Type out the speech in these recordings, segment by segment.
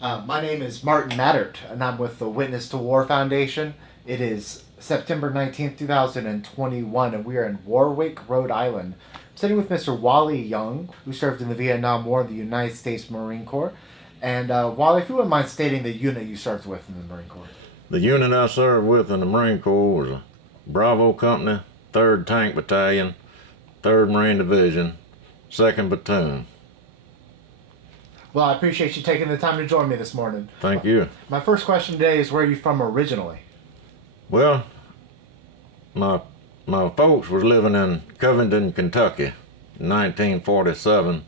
My name is Martin Madert, and I'm with the Witness to War Foundation. It is September 19th, 2021, and we are in Warwick, Rhode Island. I'm sitting with Mr. Wally Young, who served in the Vietnam War in the United States Marine Corps. And Wally, if you wouldn't mind stating the unit you served with in the Marine Corps. The unit I served with in the Marine Corps was a Bravo Company, 3rd Tank Battalion, 3rd Marine Division, 2nd Platoon. Well, I appreciate you taking the time to join me this morning. Thank you. My first question today is, where are you from originally? Well, my folks was living in Covington, Kentucky in 1947,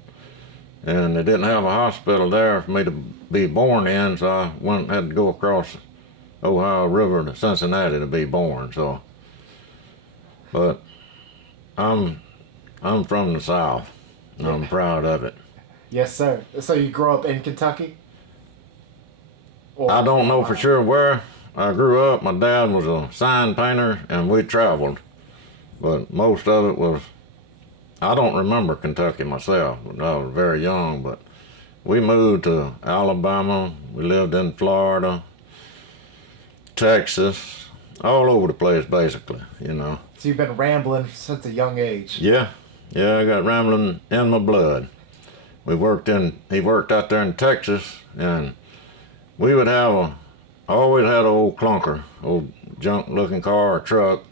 and they didn't have a hospital there for me to be born in, so I had to go across the Ohio River to Cincinnati to be born. But I'm from the South, and I'm proud of it. Yes, sir. So you grew up in Kentucky? I don't know for sure where I grew up. My dad was a sign painter, and we traveled. But most of it was, I don't remember Kentucky myself. I was very young, but we moved to Alabama. We lived in Florida, Texas, all over the place, basically, you know. So you've been rambling since a young age. Yeah, I got rambling in my blood. He worked out there in Texas, and we would always had an old clunker, old junk-looking car or truck,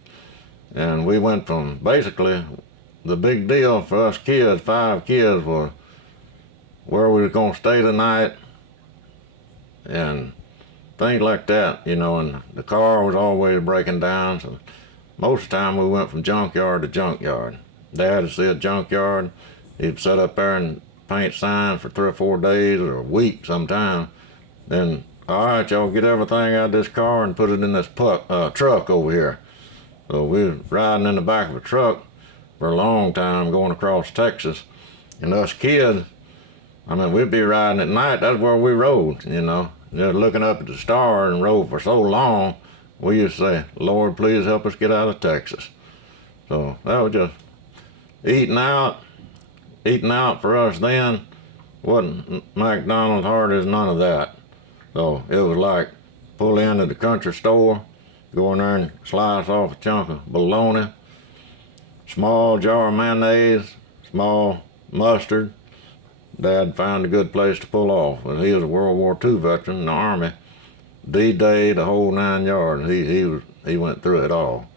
and we went from, basically, the big deal for us kids, 5 kids, was where we were going to stay the night, and things like that, you know, and the car was always breaking down, so most of the time we went from junkyard to junkyard. Dad would see a junkyard, he'd sit up there and paint signs for 3 or 4 days or a week sometime. Then, all right, y'all get everything out of this car and put it in this truck over here. So we was riding in the back of a truck for a long time going across Texas. And us kids, I mean, we'd be riding at night. That's where we rode, you know. Just looking up at the stars and rode for so long, we used to say, Lord, please help us get out of Texas. So that was just eating out for us then wasn't McDonald's, Hardee's, none of that. So it was like pull into the country store, go in there and slice off a chunk of bologna, small jar of mayonnaise, small mustard. Dad found a good place to pull off. He was a World War II veteran in the Army, D-Day, the whole 9 yards. He went through it all,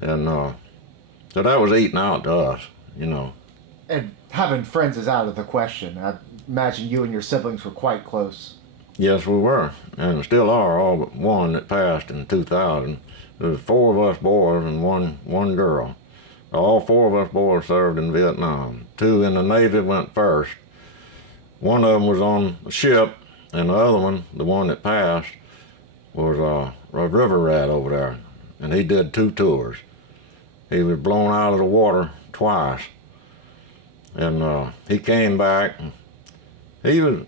and so that was eating out to us, you know. And having friends is out of the question. I imagine you and your siblings were quite close. Yes, we were, and still are, all but one that passed in 2000. There was 4 of us boys and one girl. All 4 of us boys served in Vietnam. 2 in the Navy went first. One of them was on a ship, and the other one, the one that passed, was a river rat over there, and he did 2 tours. He was blown out of the water twice. And he came back. He was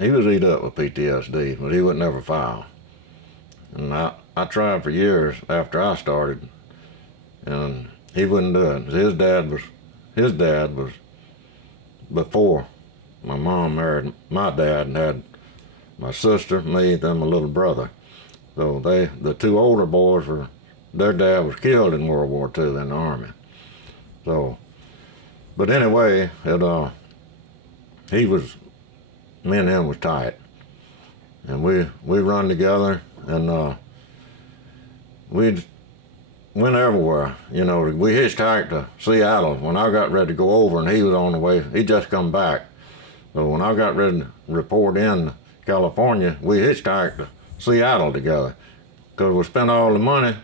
eat up with PTSD, but he would never file. And I tried for years after I started, and he wouldn't do it. His dad was before my mom married my dad and had my sister, me, then my little brother. So the 2 older boys their dad was killed in World War II in the Army. So. But anyway, me and him was tight, and we run together, and we went everywhere. You know, we hitchhiked to Seattle when I got ready to go over, and he was on the way. He just come back. So when I got ready to report in California, we hitchhiked to Seattle together, because we spent all the money,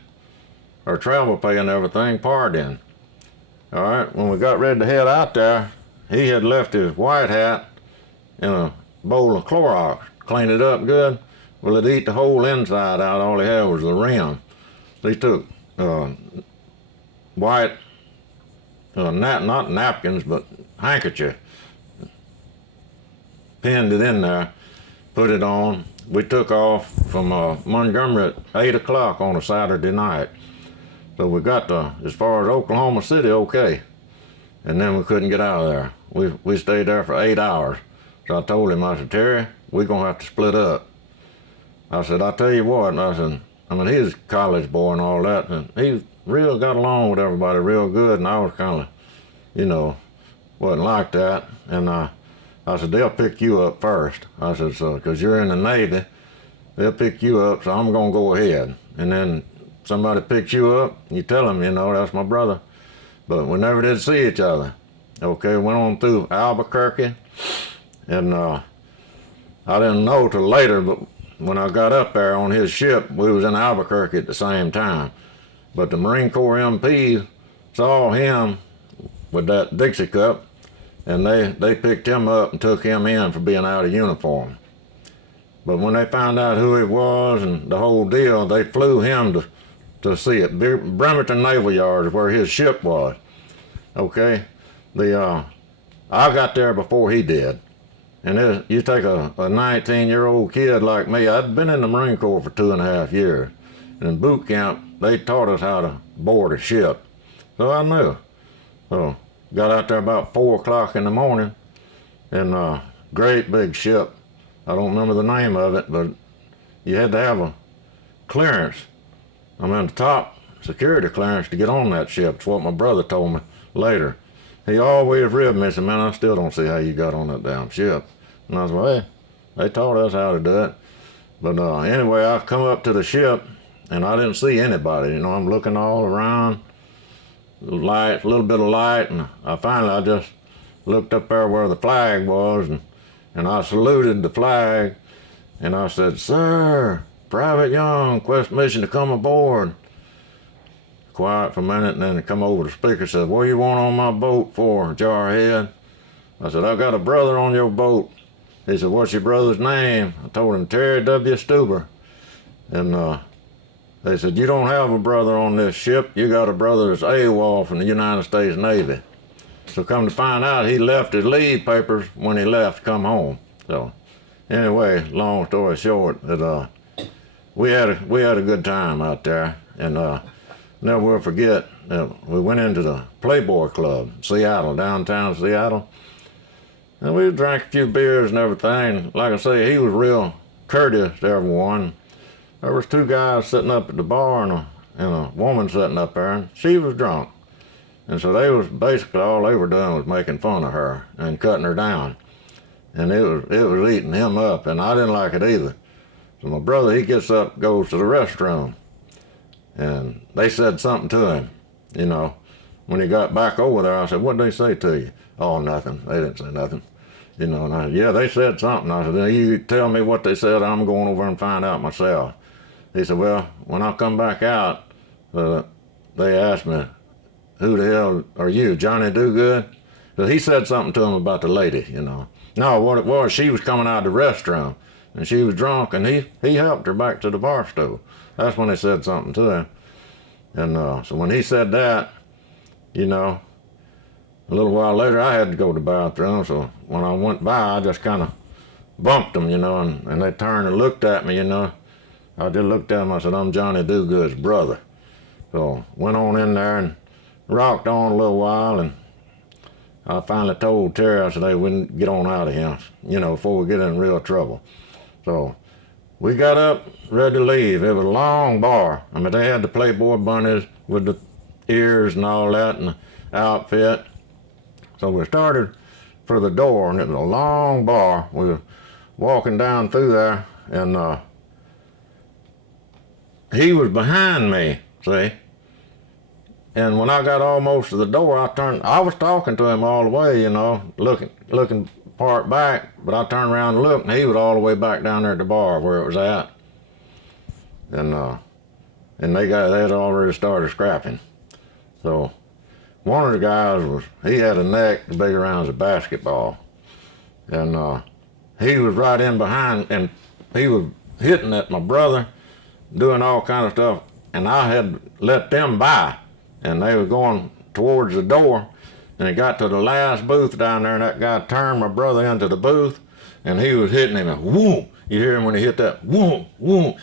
our travel pay and everything, partying. All right, when we got ready to head out there, he had left his white hat in a bowl of Clorox, cleaned it up good. Well, it ate the whole inside out. All he had was the rim. So he took white, not napkins, but handkerchief, pinned it in there, put it on. We took off from Montgomery at 8 o'clock on a Saturday night. So we got as far as Oklahoma City okay, and then we couldn't get out of there. We stayed there for 8 hours. So I told him, I said, Terry, we're going to have to split up. I said, I tell you what, I said, I mean, he's a college boy and all that, and he real got along with everybody real good, and I was kind of, you know, wasn't like that. And I said, they'll pick you up first. I said, so, because you're in the Navy, they'll pick you up, so I'm going to go ahead. And then somebody picks you up, you tell them, you know, that's my brother. But we never did see each other. Okay, went on through Albuquerque, and I didn't know till later, but when I got up there on his ship, we was in Albuquerque at the same time. But the Marine Corps MP saw him with that Dixie cup, and they picked him up and took him in for being out of uniform. But when they found out who it was and the whole deal, they flew him to see it. Bremerton Naval Yard is where his ship was. Okay, I got there before he did. And you take a 19-year-old kid like me. I'd been in the Marine Corps for 2.5 years. And in boot camp, they taught us how to board a ship. So I knew. So got out there about 4 o'clock in the morning, and a great big ship. I don't remember the name of it, but you had to have a clearance. I mean, the top security clearance to get on that ship. It's what my brother told me later. He always ribbed me and said, man, I still don't see how you got on that damn ship. And I said, well, hey, they taught us how to do it. But anyway, I come up to the ship, and I didn't see anybody. You know, I'm looking all around, light, a little bit of light, and I just looked up there where the flag was, and I saluted the flag, and I said, sir, Private Young, request permission to come aboard. Quiet for a minute, and then he come over the speaker and said, what do you want on my boat for, Jarhead? I said, I got a brother on your boat. He said, what's your brother's name? I told him, Terry W. Stuber. And they said, you don't have a brother on this ship. You got a brother that's AWOL from the United States Navy. So come to find out, he left his leave papers when he left to come home. So anyway, long story short, that we had a good time out there, and never will forget. We went into the Playboy Club, Seattle, downtown Seattle, and we drank a few beers and everything. Like I say, he was real courteous to everyone. There was 2 guys sitting up at the bar and a woman sitting up there, and she was drunk. And so they was basically all they were doing was making fun of her and cutting her down. And it was eating him up, and I didn't like it either. So my brother, he gets up, goes to the restroom, and they said something to him, you know. When he got back over there, I said, what'd they say to you? Oh, nothing. They didn't say nothing. You know, and I said, yeah, they said something. I said, you tell me what they said, I'm going over and find out myself. He said, well, when I come back out, they asked me, who the hell are you, Johnny Do-Good? So he said something to him about the lady, you know. No, what it was, she was coming out of the restroom, and she was drunk, and he helped her back to the bar stool. That's when they said something to him. And so when he said that, you know, a little while later, I had to go to the bathroom, so when I went by, I just kind of bumped them, you know, and they turned and looked at me, you know. I just looked at them, I said, I'm Johnny Do-Good's brother. So went on in there and rocked on a little while, and I finally told Terry, I said, hey, we can get on out of here, you know, before we get in real trouble. So we got up, ready to leave. It was a long bar. I mean, they had the Playboy bunnies with the ears and all that and the outfit. So we started for the door, and it was a long bar. We were walking down through there, and he was behind me, see? And when I got almost to the door, I was talking to him all the way, you know, looking part back, but I turned around and looked, and he was all the way back down there at the bar where it was at. And they had already started scrapping. So one of the guys he had a neck as big around as a basketball. And he was right in behind, and he was hitting at my brother, doing all kind of stuff, and I had let them by. And they were going towards the door, and it got to the last booth down there, and that guy turned my brother into the booth, and he was hitting him, and whoom! You hear him when he hit that, whoom, whoom.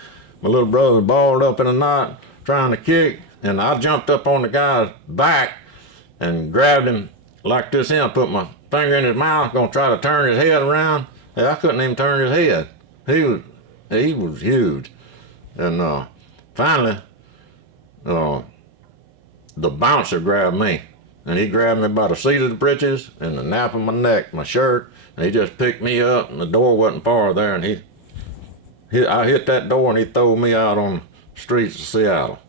My little brother was balled up in a knot, trying to kick, and I jumped up on the guy's back and grabbed him like this here, put my finger in his mouth, gonna try to turn his head around. I couldn't even turn his head. He was huge. And finally, the bouncer grabbed me. And he grabbed me by the seat of the breeches and the nape of my neck, my shirt, and he just picked me up, and the door wasn't far there, and I hit that door, and he threw me out on the streets of Seattle.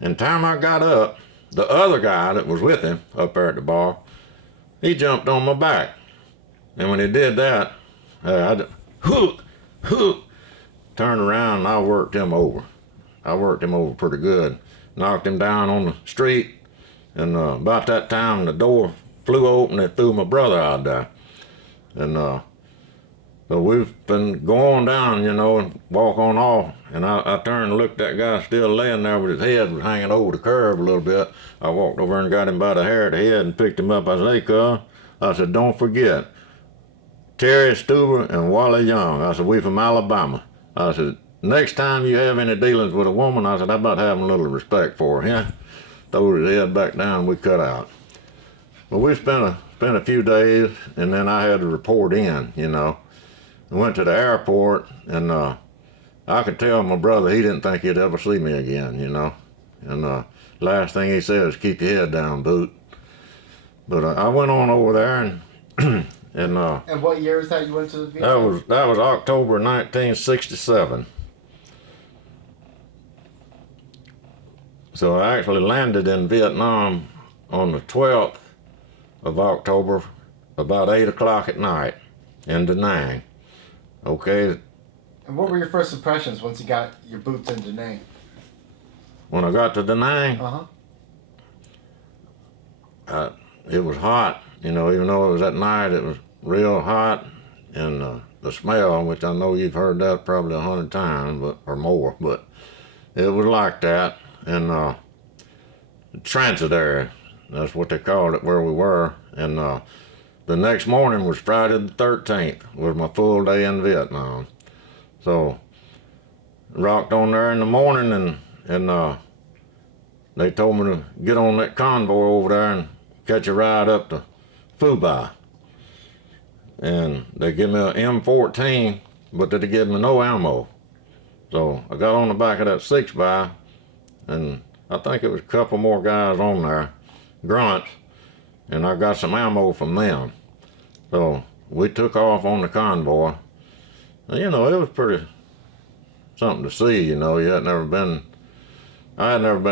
And the time I got up, the other guy that was with him up there at the bar, he jumped on my back. And when he did that, I turned around and I worked him over. I worked him over pretty good. Knocked him down on the street. And about that time, the door flew open and threw my brother out there. And so we've been going down, and walk on off. And I turned and looked at that guy still laying there with his head was hanging over the curb a little bit. I walked over and got him by the hair of the head and picked him up. I said, "Hey, cuz," I said, "don't forget, Terry Stuber and Wally Young." I said, "We from Alabama." I said, "Next time you have any dealings with a woman," I said, "how about having a little respect for her, yeah?" Threw his head back down and we cut out. Well, we spent a few days, and then I had to report in, I went to the airport, and I could tell my brother he didn't think he'd ever see me again, And last thing he said is, "Keep your head down, Boot." But I went on over there, and And what year is that you went to the Vietnam? that was October 1967. So I actually landed in Vietnam on the 12th of October, about 8 o'clock at night in Da Nang. Okay. And what were your first impressions once you got your boots in Da Nang? When I got to Da Nang, it was hot. Even though it was at night, it was real hot. And the smell, which I know you've heard that probably 100 times or more, but it was like that. And the transit area, that's what they called it where we were. And the next morning was Friday the 13th, was my full day in Vietnam. So rocked on there in the morning, and they told me to get on that convoy over there and catch a ride up to Phu Bai. And they give me an M14, but they give me no ammo. So I got on the back of that 6x, and I think it was a couple more guys on there, grunts, and I got some ammo from them. So we took off on the convoy. And, it was pretty something to see, I had never been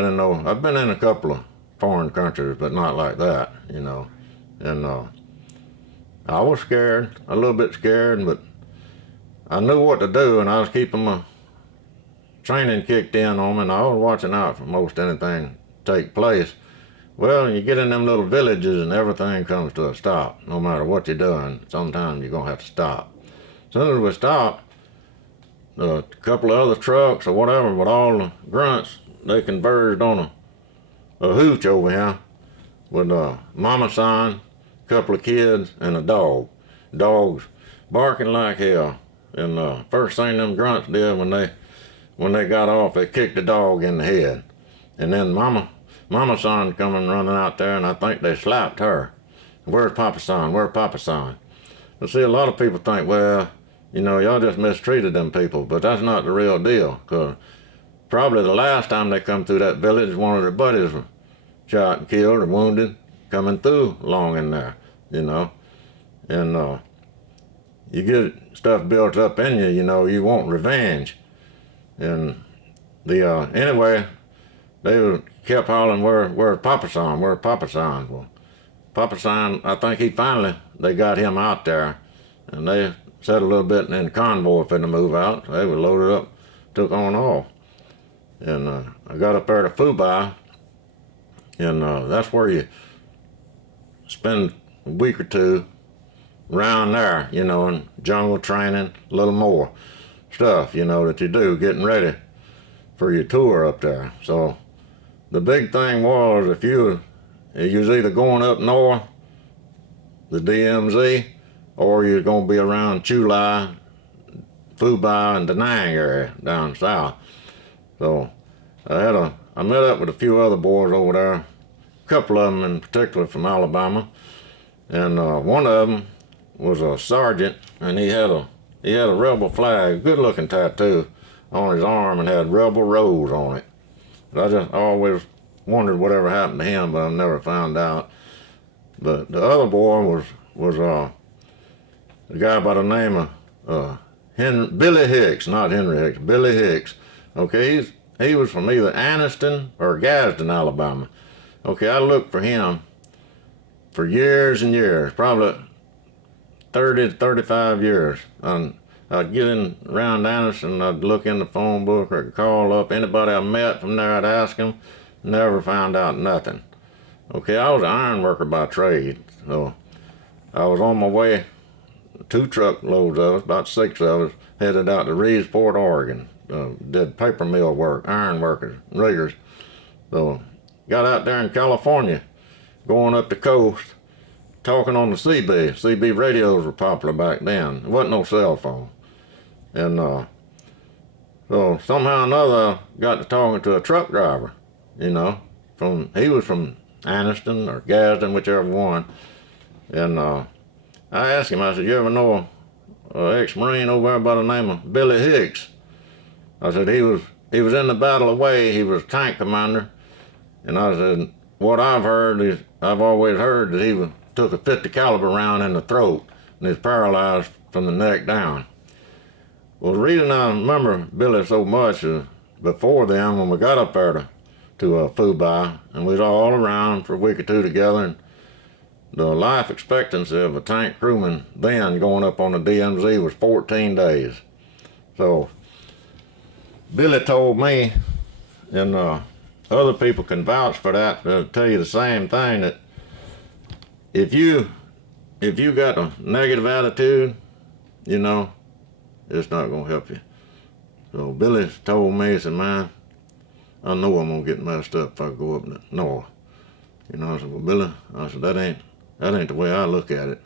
in I've been in a couple of foreign countries, but not like that, And I was scared, a little bit scared, but I knew what to do, and I was keeping my training kicked in on me, and I was watching out for most anything take place. Well, you get in them little villages and everything comes to a stop. No matter what you're doing, sometimes you're going to have to stop. As soon as we stopped, a couple of other trucks or whatever, with all the grunts, they converged on a hooch over here with a mama son, a couple of kids, and a dog. Dogs barking like hell. And first thing them grunts did when they got off, they kicked the dog in the head. And then mama son coming running out there, and I think they slapped her. "Where's Papa Son? Where's Papa Son?" But see, a lot of people think, well, y'all just mistreated them people, but that's not the real deal. Because probably the last time they come through that village, one of their buddies was shot and killed or wounded coming through along in there, And you get stuff built up in you, you want revenge. And anyway, they kept hollering, where's Papa Son? Where's Papa Son? Well, Papa Son, I think they got him out there, and they said a little bit, and then the convoy finna move out. So they were loaded up, took on off. And I got up there to Phu Bai, and that's where you spend a week or two around there, in jungle training, a little more stuff, that you do, getting ready for your tour up there. So the big thing was, if you was either going up north, the DMZ, or you're going to be around Chu Lai, Phu Bai, and Da Nang area down south. So I met up with a few other boys over there, a couple of them in particular from Alabama, and one of them was a sergeant, and he had a rebel flag, good looking tattoo on his arm, and had rebel rose on it. But I just always wondered whatever happened to him, but I've never found out. But the other boy was a guy by the name of Billy Hicks, not Henry Hicks, Billy Hicks. Okay, he was from either Anniston or Gadsden, Alabama. Okay, I looked for him for years and years, probably 30 to 35 years. And I'd get in around Anniston, I'd look in the phone book, or I'd call up anybody I met from there, I'd ask them. Never found out nothing. Okay, I was an iron worker by trade, so I was on my way, 2 truckloads of us, about 6 of us, headed out to Reedsport, Oregon. Did paper mill work, iron workers, riggers. So got out there in California, going up the coast, talking on the CB. CB radios were popular back then. There wasn't no cell phone. And so somehow or another I got to talking to a truck driver, you know, he was from Anniston or Gadsden, whichever one. And I asked him, I said, you ever know an ex-Marine over there by the name of Billy Hicks? I said, he was in the Battle of Way, he was tank commander. And I said, what I've heard is, I've always heard that he took a 50 caliber round in the throat and is paralyzed from the neck down. Well, the reason I remember Billy so much is before then, when we got up there to Fubai, and we was all around for a week or two together, and the life expectancy of a tank crewman then going up on the DMZ was 14 days. So Billy told me, and other people can vouch for that, they'll tell you the same thing, that if you got a negative attitude, you know, it's not going to help you. So Billy told me, he said, man, I know I'm going to get messed up if I go up north. You know, I said, well, Billy, I said, that ain't the way I look at it.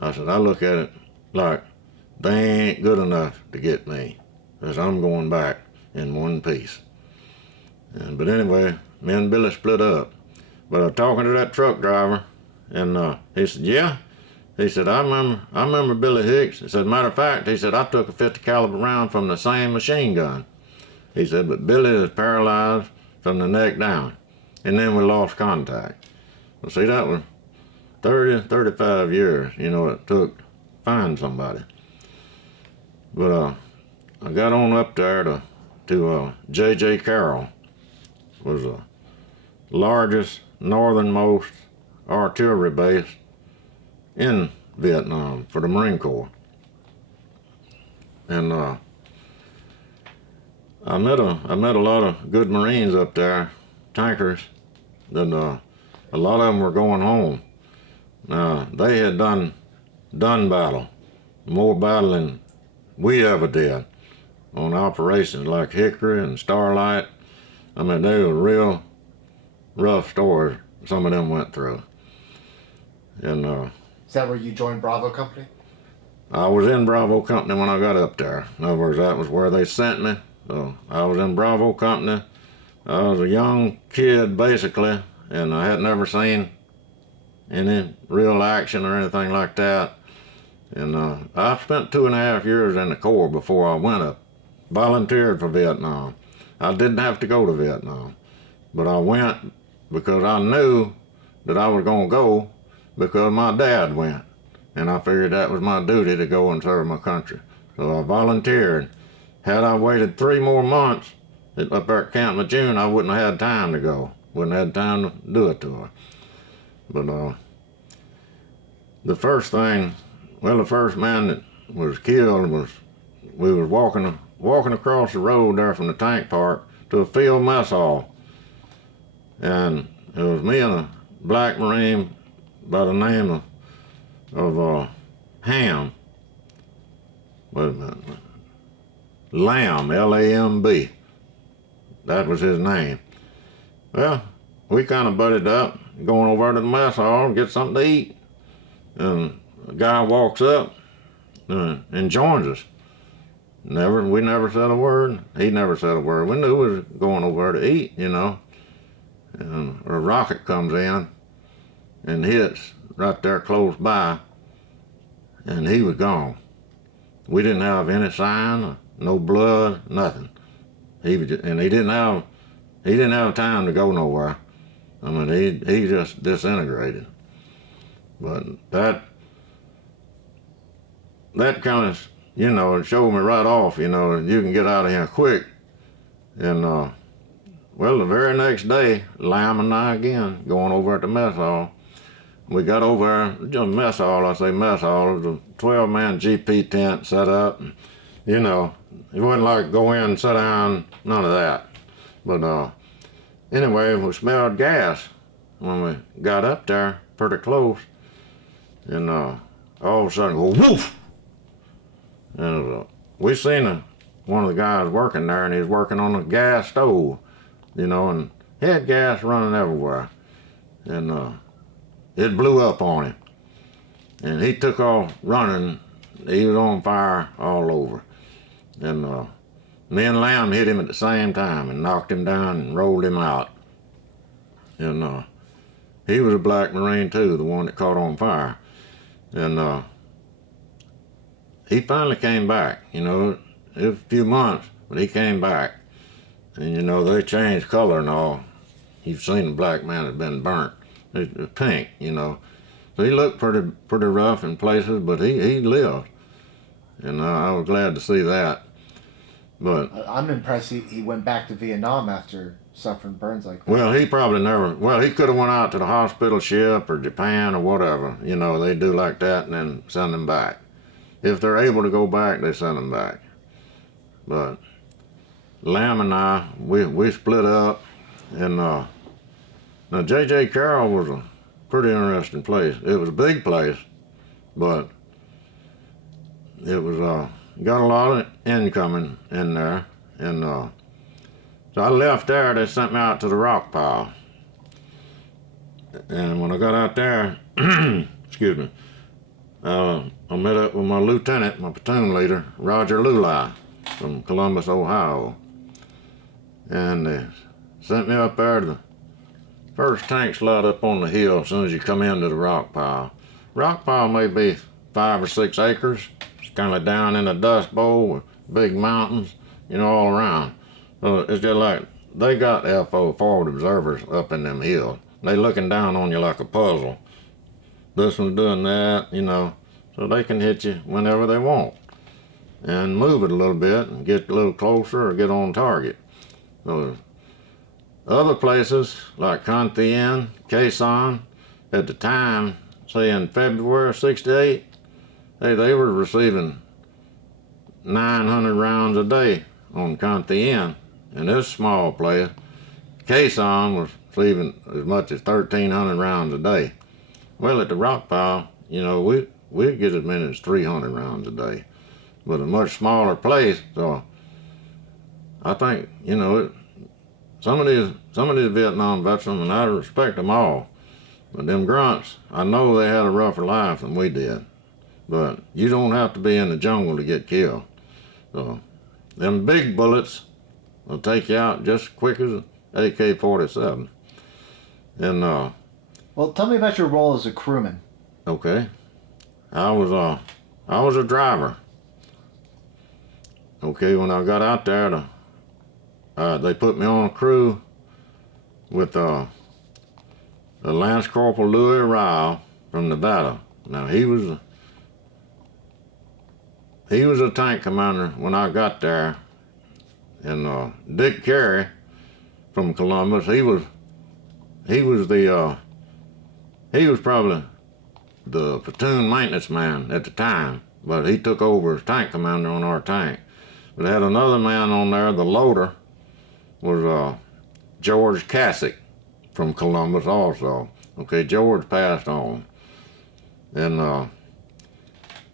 I said, I look at it like they ain't good enough to get me, because I'm going back in one piece. But anyway, me and Billy split up. But I was talking to that truck driver, and he said, yeah. He said, I remember Billy Hicks. He said, matter of fact, he said, I took a 50 caliber round from the same machine gun. He said, but Billy is paralyzed from the neck down. And then we lost contact. Well, see, that was 30, 35 years, you know, it took to find somebody. But I got on up there to J.J. Carroll. Was the largest, northernmost artillery base in Vietnam for the Marine Corps. And I met a lot of good Marines up there, tankers, and a lot of them were going home. They had done battle, more battle than we ever did on operations like Hickory and Starlight. I mean, they were real rough stories some of them went through. And Is that where you joined Bravo Company? I was in Bravo Company when I got up there. In other words, that was where they sent me. So I was in Bravo Company. I was a young kid, basically, and I had never seen any real action or anything like that. And I spent 2.5 years in the Corps before I went up. Volunteered for Vietnam. I didn't have to go to Vietnam, but I went because I knew that I was going to go because my dad went, and I figured that was my duty to go and serve my country. So I volunteered. Had I waited 3 more months up there at Camp Lejeune, I wouldn't have had time to go. Wouldn't have had time to do it to her. But the first man that was killed was, we was walking across the road there from the tank park to a field mess hall. And it was me and a black Marine by the name of Ham. Wait a minute. Lamb, L-A-M-B. That was his name. Well, we kind of butted up, going over to the mess hall and get something to eat. And a guy walks up and joins us. We never said a word. He never said a word. We knew we was going over to eat, you know. And a rocket comes in and hits right there close by. and he was gone. We didn't have any sign, no blood, nothing. He was just, and he didn't have time to go nowhere. I mean, he just disintegrated. But that kind of, it showed me right off, you can get out of here quick. And well, the very next day, Lamb and I again going over at the mess hall. We got over there, just mess hall. I say mess hall. It was a 12-man GP tent set up. And, it wasn't like go in, sit down, none of that. But anyway, we smelled gas when we got up there, pretty close. And all of a sudden, go woof! And we seen one of the guys working there, and he was working on a gas stove, and he had gas running everywhere. And it blew up on him. And he took off running. He was on fire all over. And me and Lamb hit him at the same time and knocked him down and rolled him out. And he was a black Marine too, the one that caught on fire. And he finally came back. It was a few months, but he came back. And they changed color and all. You've seen a black man that's been burnt. It was pink, So he looked pretty rough in places, but he lived. And I was glad to see that. But I'm impressed he went back to Vietnam after suffering burns like that. Well, he probably never. Well, he could have went out to the hospital ship or Japan or whatever. They do like that and then send them back. If they're able to go back, they send them back. But Lamb and I, we split up, and now J.J. Carroll was a pretty interesting place. It was a big place, but it was got a lot of incoming in there, and so I left there. They sent me out to the rock pile, and when I got out there, excuse me, I met up with my lieutenant, my platoon leader, Roger Lulai, from Columbus, Ohio, and they sent me up there to the first tank slide up on the hill as soon as you come into the rock pile. Rock pile may be 5 or 6 acres. It's kind of down in a dust bowl with big mountains, all around. So it's just like they got FO forward observers up in them hills. They looking down on you like a puzzle. This one's doing that, so they can hit you whenever they want and move it a little bit and get a little closer or get on target. So other places like Khe Sanh, Khe Sanh, at the time, say in February of '68, they were receiving 900 rounds a day on Khe Sanh. In this small place, Khe Sanh was receiving as much as 1,300 rounds a day. Well, at the rock pile, we get as many as 300 rounds a day, but a much smaller place. So I think some of these Vietnam veterans, and I respect them all, but them grunts, I know they had a rougher life than we did. But you don't have to be in the jungle to get killed. So them big bullets will take you out just as quick as an AK-47. And well, tell me about your role as a crewman. Okay, I was a driver. Okay, when I got out there, they put me on a crew with the Lance Corporal Louis Ryle from Nevada. Now he was a tank commander when I got there, and Dick Carey from Columbus, he was probably the platoon maintenance man at the time, but he took over as tank commander on our tank. But had another man on there, the loader, was George Cassick from Columbus also. Okay, George passed on. And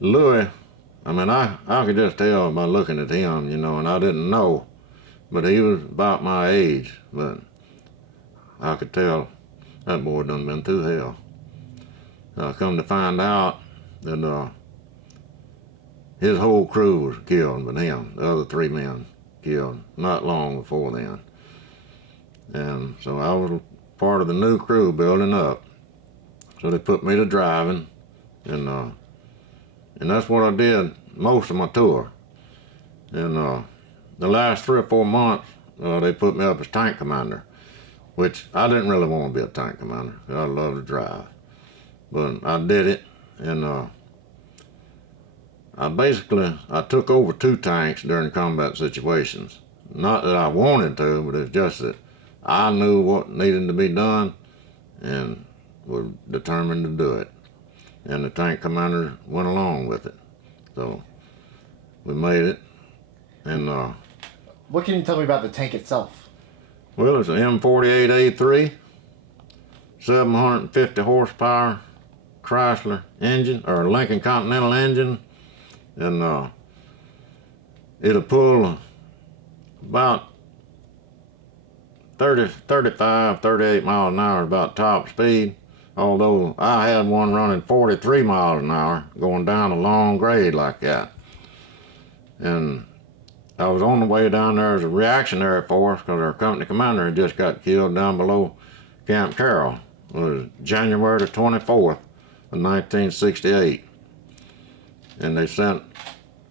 Louis, I could just tell by looking at him, and I didn't know, but he was about my age, but I could tell that boy done been through hell. Come to find out that his whole crew was killed but him, the other 3 men killed not long before then. And so I was part of the new crew building up. So they put me to driving, and and that's what I did most of my tour. And the last 3 or 4 months, they put me up as tank commander, which I didn't really want to be a tank commander. I love to drive, but I did it, and I took over 2 tanks during combat situations. Not that I wanted to, but it's just that I knew what needed to be done and was determined to do it. And the tank commander went along with it. So we made it. And What can you tell me about the tank itself? well, it's an M48A3, 750 horsepower Chrysler engine, or Lincoln Continental engine. And it'll pull about 35, 38 miles an hour, about top speed. Although I had one running 43 miles an hour going down a long grade like that. And I was on the way down there as a reactionary force because our company commander had just got killed down below Camp Carroll. It was January the 24th of 1968. And they sent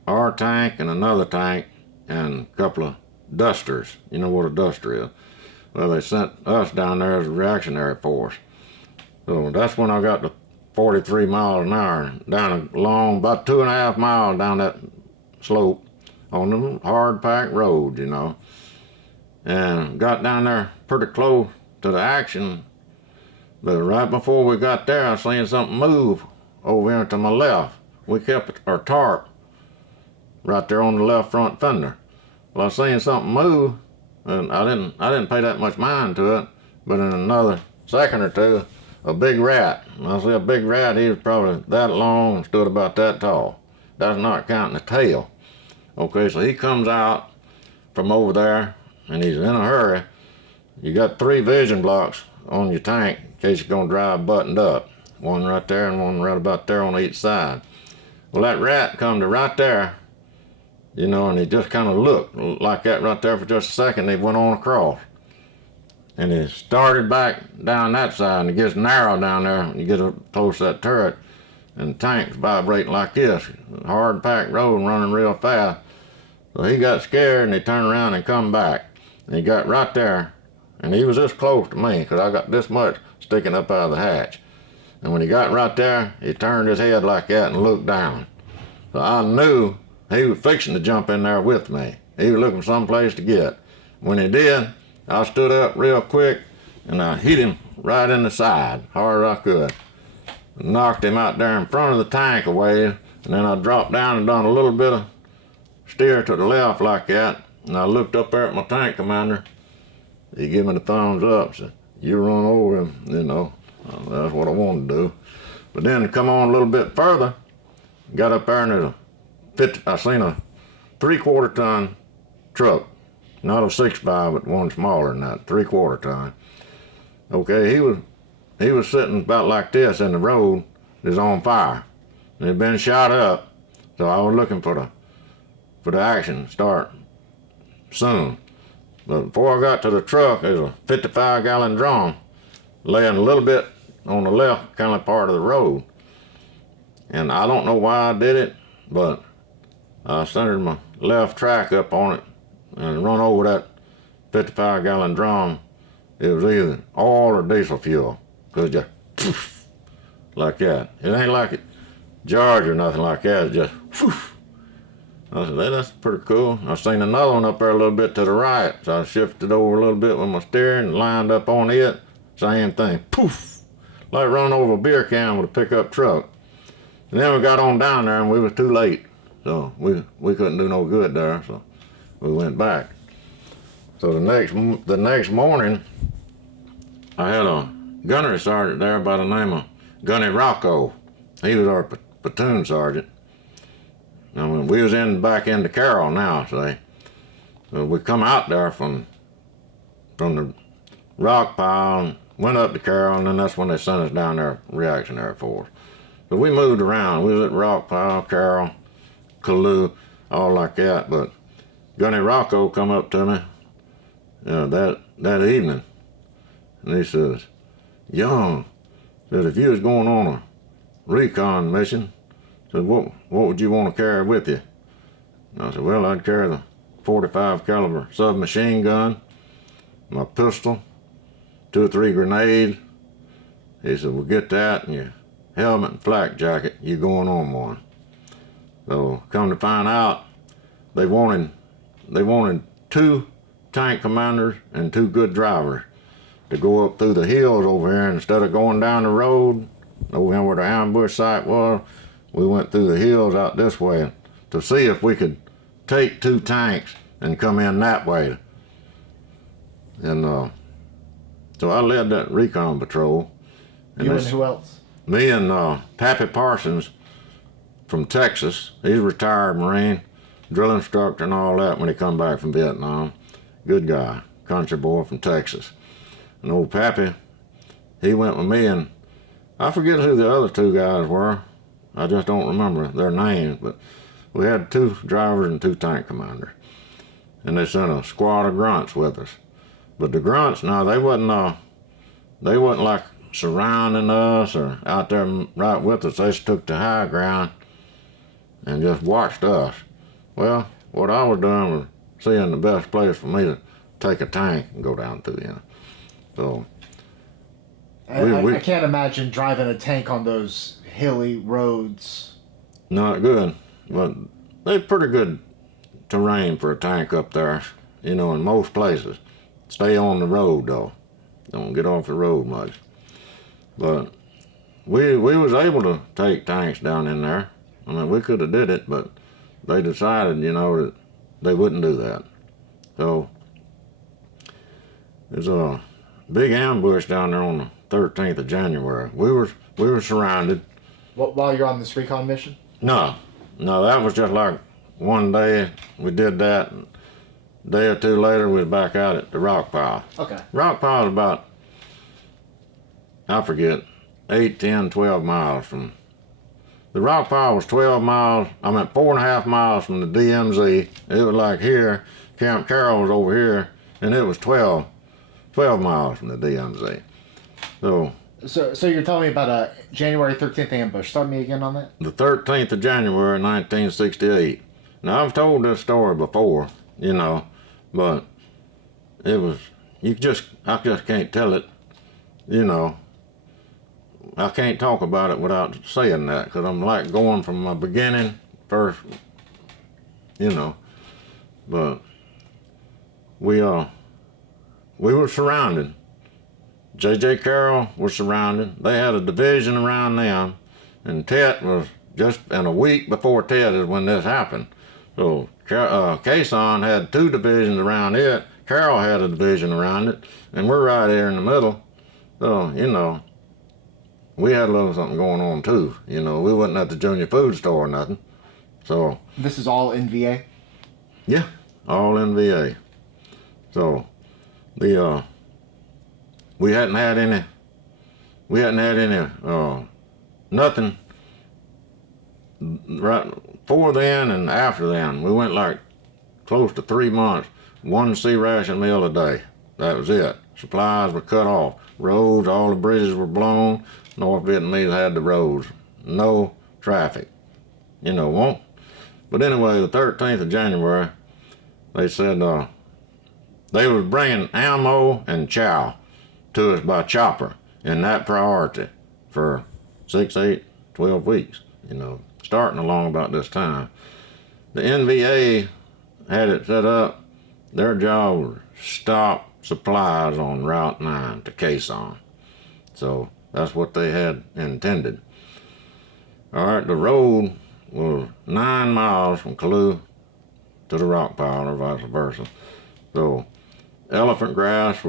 our tank and another tank and a couple of dusters. You know what a duster is? Well, they sent us down there as a reactionary force. So that's when I got to 43 miles an hour, down a long, about 2.5 miles down that slope on the hard packed road, you know. And got down there pretty close to the action. But right before we got there, I seen something move over here to my left. We kept our tarp right there on the left front fender. Well, I seen something move, and I didn't pay that much mind to it. But in another second or two, a big rat. And I see a big rat. He was probably that long and stood about that tall. That's not counting the tail. Okay, so he comes out from over there, and he's in a hurry. You got 3 vision blocks on your tank in case you're gonna drive buttoned up. One right there and one right about there on each side. Well, that rat come to right there, you know, and he just kind of looked like that right there for just a second. He went on across. And he started back down that side, and it gets narrow down there when you get up close to that turret, and the tank's vibrating like this. Hard packed road and running real fast. So he got scared, and he turned around and come back. And he got right there, and he was this close to me, because I got this much sticking up out of the hatch. And when he got right there, he turned his head like that and looked down. So I knew he was fixing to jump in there with me. He was looking someplace to get. When he did, I stood up real quick and I hit him right in the side, hard as I could. Knocked him out there in front of the tank away, and then I dropped down and done a little bit of steer to the left like that. And I looked up there at my tank commander. He gave me the thumbs up, said, "You run over him," you know. That's what I wanted to do. But then to come on a little bit further, got up there and I seen a 3/4 ton truck. Not a 6x, but one smaller than that, 3/4 ton. Okay, he was sitting about like this in the road. It was on fire. It had been shot up, so I was looking for the action to start soon. But before I got to the truck, there's a 55-gallon drum laying a little bit on the left kind of part of the road. And I don't know why I did it, but I centered my left track up on it and run over that 55-gallon drum. It was either oil or diesel fuel, because just poof, like that. It ain't like it jarred or nothing like that. It's just poof. I said, "Hey, that's pretty cool." I seen another one up there a little bit to the right, so I shifted over a little bit with my steering and lined up on it. Same thing, poof, like running over a beer can with a pickup truck. And then we got on down there and we was too late, so we couldn't do no good there. So we went back. So the next morning, I had a gunnery sergeant there by the name of Gunny Rocco. He was our platoon sergeant. I mean, we was back into Carroll now, say. So we come out there from the rock pile and went up to Carroll, and then that's when they sent us down there, reactionary force. So we moved around. We was at rock pile, Carroll, Calloo, all like that. But Gunny Rocco come up to me that evening, and he says, "Young," said, "if you was going on a recon mission, Said, what would you want to carry with you? And I said, well, I'd carry the 45 caliber submachine gun, my pistol, 2 or 3 grenades. He said, well, get that and your helmet and flak jacket. You're going on one. So come to find out, they wanted 2 tank commanders and 2 good drivers to go up through the hills over here. Instead of going down the road over here where the ambush site was, we went through the hills out this way to see if we could take 2 tanks and come in that way. And so I led that recon patrol. You and who else? Me and Pappy Parsons from Texas. He's a retired Marine, drill instructor and all that when he come back from Vietnam. Good guy, country boy from Texas. And old Pappy, he went with me, and I forget who the other 2 guys were. I just don't remember their names, but we had 2 drivers and 2 tank commanders. And they sent a squad of grunts with us. But the grunts, no, they wasn't like surrounding us or out there right with us. They just took the high ground and just watched us. Well, what I was doing was seeing the best place for me to take a tank and go down through, you know. So I can't imagine driving a tank on those hilly roads. Not good, but they're pretty good terrain for a tank up there, you know, in most places. Stay on the road though. Don't get off the road much. But we was able to take tanks down in there. I mean, we could have did it, but they decided, you know, that they wouldn't do that. So there's a big ambush down there on the 13th of January. We were surrounded. While you're on this recon mission? No, that was just like one day we did that. And a day or 2 later, we was back out at the rock pile. Okay. Rock pile is about, I forget, 8, 10, 12 miles from. The rock pile was 12 miles. I meant 4.5 miles from the DMZ. It was like here. Camp Carroll was over here, and it was 12 miles from the DMZ. So you're telling me about a January 13th ambush. Start me again on that. The 13th of January, 1968. Now, I've told this story before, you know, but it was, I just can't tell it, you know. I can't talk about it without saying that, because I'm like going from my beginning first, you know. But we were surrounded. J.J. Carroll was surrounded. They had a division around them, and Tet was just in a week before Tet is when this happened. So Khe Sanh had 2 divisions around it. Carroll had a division around it, and we're right here in the middle. So, you know, we had a little something going on too. You know, we wasn't at the junior food store or nothing. So this is all in VA? Yeah, all in VA. So we hadn't had any nothing right before then and after then. We went like close to 3 months, 1 C ration meal a day. That was it. Supplies were cut off. Roads, all the bridges were blown. North Vietnamese had the roads. No traffic. You know, won't. But anyway, the 13th of January, they said they was bringing ammo and chow to us by chopper in that priority for 6, 8, 12 weeks, you know, starting along about this time. The NVA had it set up. Their job was stop supplies on Route 9 to Khe Sanh. So that's what they had intended. All right, the road was 9 miles from Kalu to the rock pile or vice versa. So elephant grass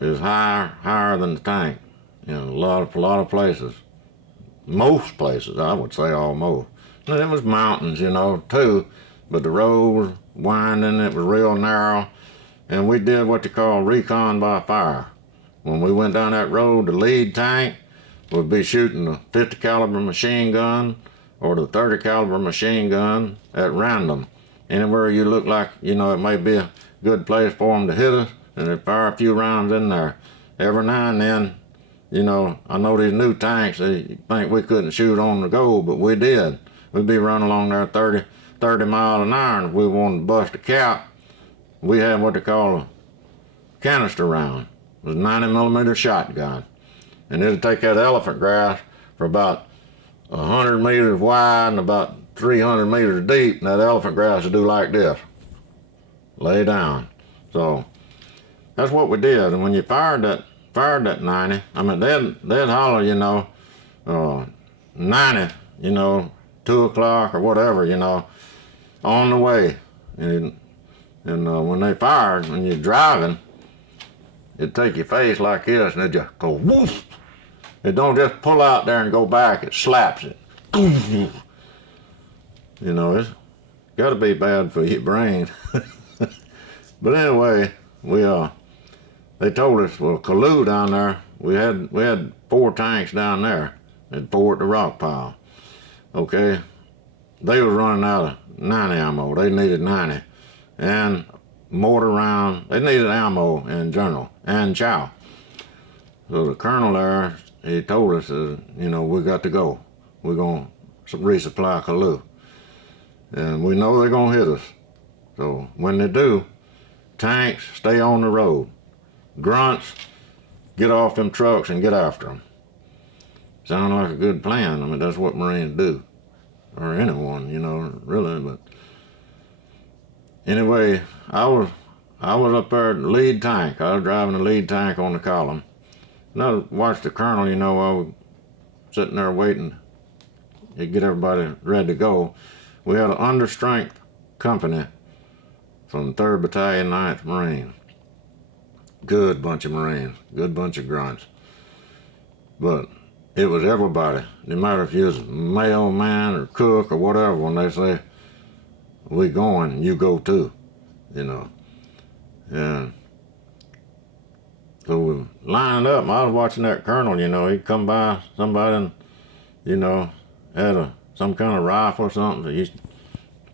is higher than the tank. You know, a lot of places. Most places, I would say almost. And it was mountains, you know, too, but the road was winding, it was real narrow, and we did what they call recon by fire. When we went down that road, the lead tank would be shooting a 50 caliber machine gun or the 30 caliber machine gun at random. Anywhere you look like, you know, it may be a good place for them to hit us, and they'd fire a few rounds in there. Every now and then, You know, I know these new tanks, they think we couldn't shoot on the go, but we did. We'd be running along there 30 miles an hour, and if we wanted to bust a cap, we had what they call a canister round. It was a 90mm shotgun. And it'd take that elephant grass for about 100 meters wide and about 300 meters deep, and that elephant grass would do like this. Lay down. So that's what we did. And when you fired that 90, I mean, they'd holler, you know, 90, you know, 2 o'clock or whatever, you know, on the way. And when they fired, when you're driving, it'd take your face like this, and it'd just go whoosh. It don't just pull out there and go back, it slaps it. You know, it's got to be bad for your brain. But anyway, they told us, well, Calloo down there, we had 4 tanks down there, and 4 at the rock pile. Okay, they was running out of 90 ammo. They needed 90, and mortar round. They needed ammo in general and chow. So the colonel there, he told us, you know, we got to go. We're gonna resupply Calloo, and we know they're gonna hit us. So when they do, tanks stay on the road. Grunts, get off them trucks and get after them. Sound like a good plan. I mean, that's what Marines do, or anyone, you know, really. But anyway, I was up there at the lead tank. I was driving the lead tank on the column. And I watched the colonel, you know, I was sitting there waiting to get everybody ready to go. We had an understrength company from 3rd Battalion, 9th Marine. Good bunch of Marines, good bunch of grunts. But it was everybody. No matter if you was a mailman or cook or whatever, when they say, we going, you go too, you know. And so we lined up, and I was watching that colonel, you know, he'd come by somebody and, you know, had some kind of rifle or something.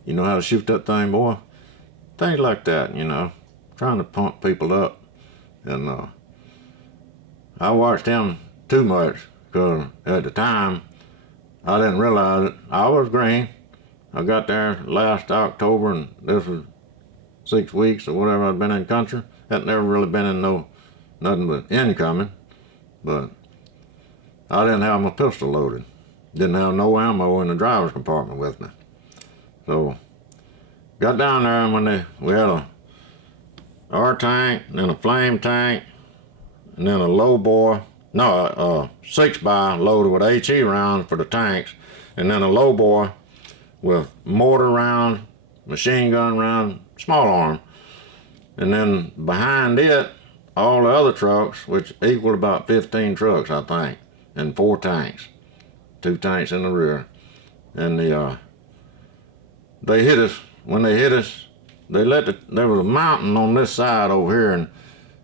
You know how to shoot that thing, boy? Things like that, you know, trying to pump people up. And I watched him too much, because at the time, I didn't realize it. I was green. I got there last October, and this was 6 weeks or whatever I'd been in country. Had never really been in nothing but incoming, but I didn't have my pistol loaded. Didn't have no ammo in the driver's compartment with me. So got down there, and when we had a R tank, and then a flame tank, and then a low bore, a 6x loaded with HE rounds for the tanks, and then a low bore with mortar round, machine gun round, small arm. And then behind it, all the other trucks, which equaled about 15 trucks, I think, and 4 tanks. 2 tanks in the rear. And they hit us. When they hit us, there was a mountain on this side over here, and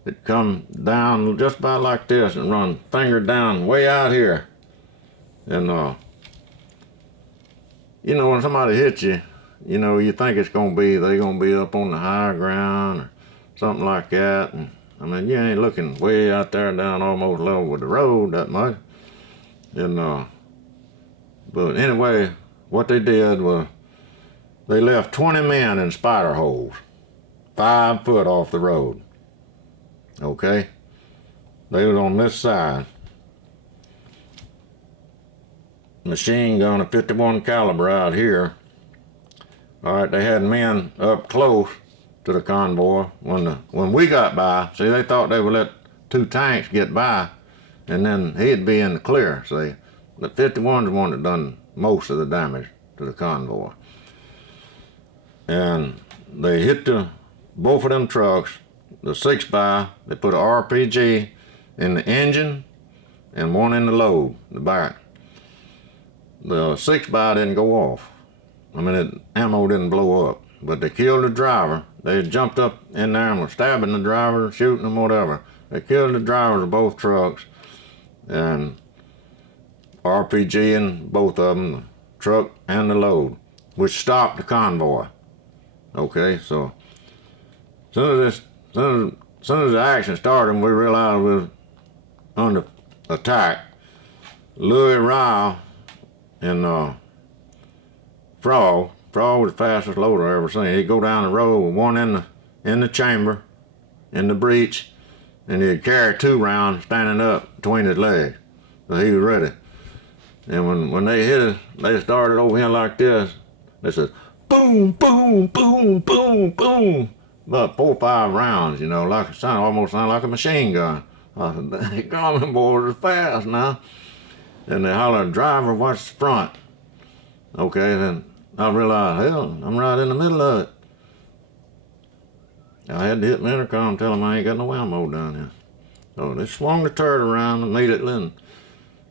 it come down just about like this and run finger down way out here. And you know, when somebody hits you, you know, you think they're gonna be up on the high ground or something like that. And I mean, you ain't looking way out there down almost level with the road that much. And but anyway, what they did was they left 20 men in spider holes, 5 foot off the road. Okay? They was on this side. Machine gun, a 51 caliber out here. All right, they had men up close to the convoy. When we got by, see, they thought they would let 2 tanks get by, and then he'd be in the clear, see. The 51's the one that done most of the damage to the convoy. And they hit both of them trucks, the 6x, they put an RPG in the engine and one in the load, the back. The 6x didn't go off. I mean, ammo didn't blow up, but they killed the driver. They jumped up in there and were stabbing the driver, shooting them, whatever. They killed the drivers of both trucks, and RPG in both of them, the truck and the load, which stopped the convoy. Okay, so as soon as the action started, we realized we was under attack, Louis Ryle and Frog. Frog was the fastest loader I ever seen. He'd go down the road with one in the chamber, in the breech, and he'd carry 2 rounds standing up between his legs. So he was ready. And when they hit it, they started over here like this. They said, boom, boom, boom, boom, boom. About 4 or 5 rounds, you know, almost sounded like a machine gun. I said, they coming, boys, are fast now. And they hollered, driver, watch the front. Okay, then I realized, hell, I'm right in the middle of it. I had to hit the intercom and tell them I ain't got no ammo down here. So they swung the turret around immediately, and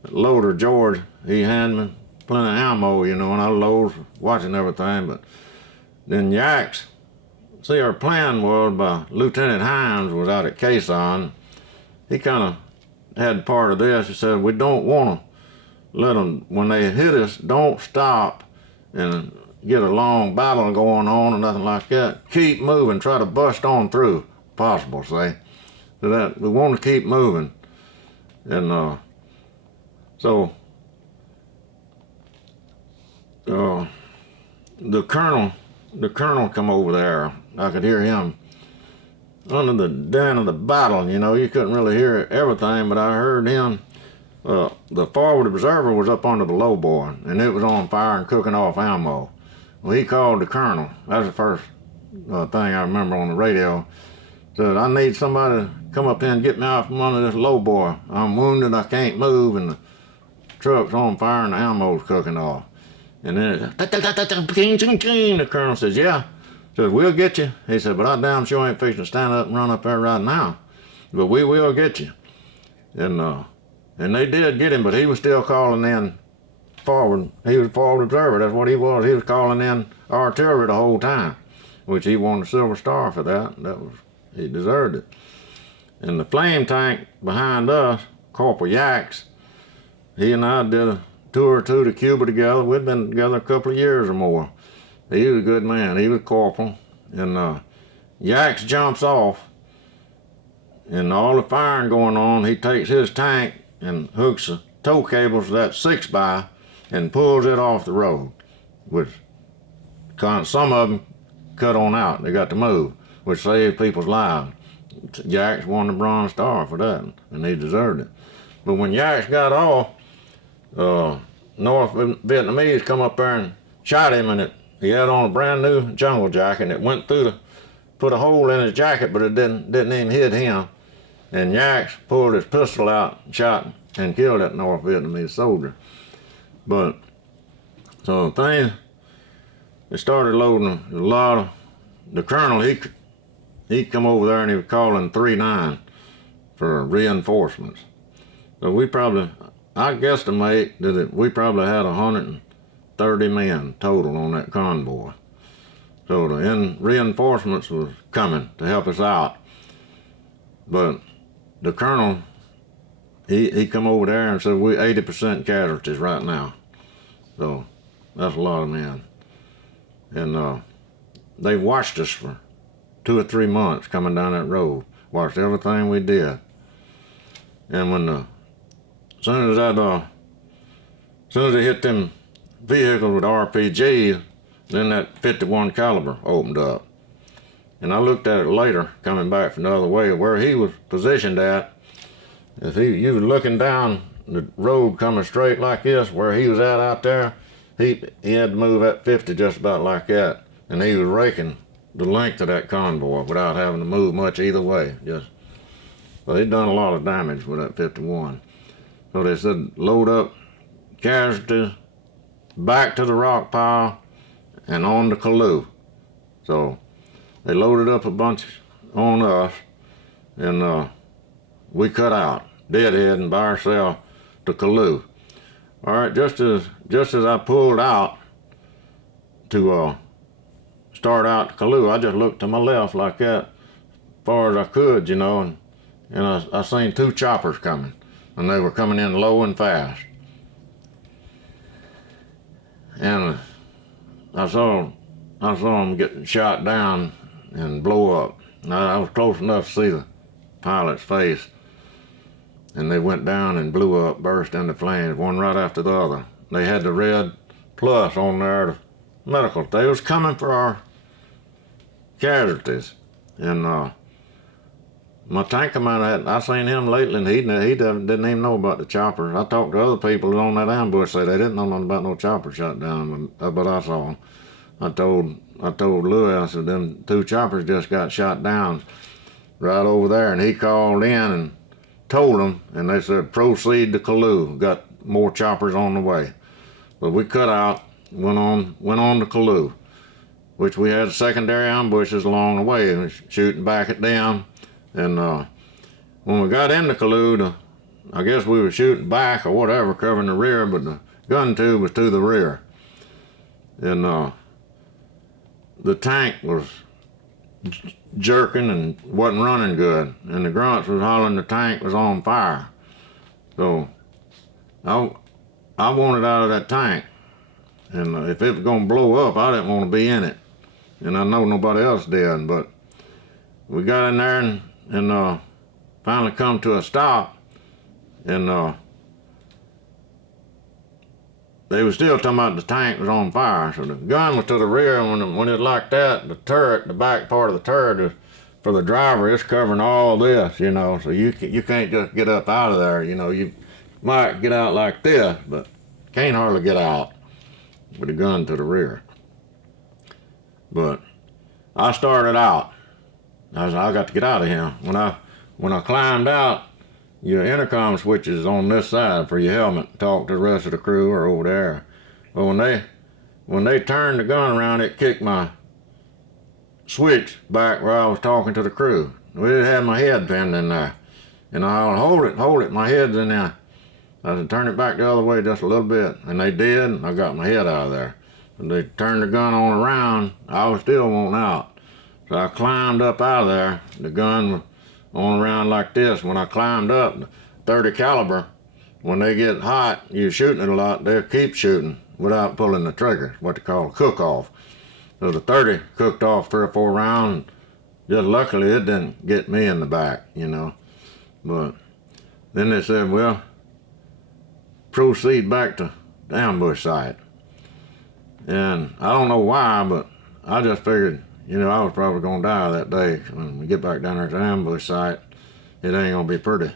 the loader, George, he handed me plenty of ammo, you know, and I loaded, watching everything. But then Yaks, see, our plan was by Lieutenant Hines was out at Khe Sanh. He kind of had part of this. He said, we don't want to let them, when they hit us, don't stop and get a long battle going on or nothing like that. Keep moving, try to bust on through, if possible, say. So that we want to keep moving. And so the colonel come over there. I could hear him under the din of the battle. You know, you couldn't really hear everything, but I heard him. The forward observer was up under the lowboy, and it was on fire and cooking off ammo. Well, he called the colonel. That was the first thing I remember on the radio. Said, I need somebody to come up here and get me out from under this lowboy. I'm wounded, I can't move, and the truck's on fire and the ammo's cooking off. And then the colonel says, yeah. Says, we'll get you. He said, but I damn sure ain't fixing to stand up and run up there right now. But we will get you. And they did get him, but he was still calling in forward. He was a forward observer. That's what he was. He was calling in artillery the whole time, which he won the Silver Star for that. He deserved it. And the flame tank behind us, Corporal Yaks, he and I did a tour or two to Cuba together. We'd been together a couple of years or more. He was a good man. He was corporal. And Yaks jumps off, and all the firing going on, he takes his tank and hooks the tow cables to that 6x and pulls it off the road, which some of them cut on out. They got to move, which saved people's lives. Yaks won the Bronze Star for that, and he deserved it. But when Yaks got off, North Vietnamese come up there and shot him, and he had on a brand new jungle jacket, and it went through put a hole in his jacket, but it didn't even hit him. And Yaks pulled his pistol out, shot, and killed that North Vietnamese soldier. But, so things, they started loading a lot of, the colonel, he come over there and he was calling 3-9 for reinforcements. So I guesstimate that we probably had 130 men total on that convoy. So the reinforcements was coming to help us out. But the colonel, he come over there and said, we 80% casualties right now. So that's a lot of men. And they watched us for 2 or 3 months coming down that road, watched everything we did. And as soon as they hit them vehicles with RPGs, then that 51 caliber opened up. And I looked at it later, coming back from the other way, where he was positioned at. If you was looking down the road coming straight like this, where he was at out there, he had to move at 50 just about like that. And he was raking the length of that convoy without having to move much either way. Well, he'd done a lot of damage with that 51. So they said, load up casualties, back to the rock pile, and on to Calloo. So they loaded up a bunch on us, and we cut out, deadheading by ourselves to Calloo. All right, just as I pulled out to start out to Calloo, I just looked to my left like that, as far as I could, you know, and I seen 2 choppers coming, and they were coming in low and fast. And I saw them getting shot down and blow up. I was close enough to see the pilot's face. and they went down and blew up, burst into flames, one right after the other. They had the red plus on there, the medical. They was coming for our casualties. And my tank commander, I seen him lately, and he didn't even know about the choppers. I talked to other people on that ambush, say they didn't know nothing about no chopper shot down, but I saw them. I told Louis, I said, them 2 choppers just got shot down right over there, and he called in and told them, and they said, proceed to Kaloo, got more choppers on the way. But we cut out, went on to Kaloo, which we had secondary ambushes along the way, shooting back at them. And when we got into Kaloo, I guess we were shooting back or whatever, covering the rear, but the gun tube was to the rear. And the tank was jerking and wasn't running good, and the grunts was hollering the tank was on fire. So I wanted out of that tank, and if it was gonna blow up, I didn't want to be in it, and I know nobody else did. But we got in there and finally come to a stop, and they was still talking about the tank was on fire. So the gun was to the rear, and when it was like that, the turret, the back part of the turret, for the driver, it's covering all this, you know. So you can't just get up out of there, you know. You might get out like this, but can't hardly get out with the gun to the rear. But I started out. I said, I got to get out of here. When I climbed out, your intercom switches is on this side for your helmet. Talk to the rest of the crew or over there. But when they turned the gun around, it kicked my switch back where I was talking to the crew. We didn't have my head pinned in there. And I'll hold it, my head's in there. I said, turn it back the other way just a little bit. And they did, and I got my head out of there. And they turned the gun on around, I was still wanting out. So I climbed up out of there. The gun was on around like this. When I climbed up, the 30 caliber, when they get hot, you're shooting it a lot, they'll keep shooting without pulling the trigger, what they call a cook-off. So the 30 cooked off 3 or 4 rounds. Just luckily it didn't get me in the back, you know. But then they said, well, proceed back to the ambush site. And I don't know why, but I just figured, you know, I was probably going to die that day. When we get back down there to the ambush site, it ain't going to be pretty.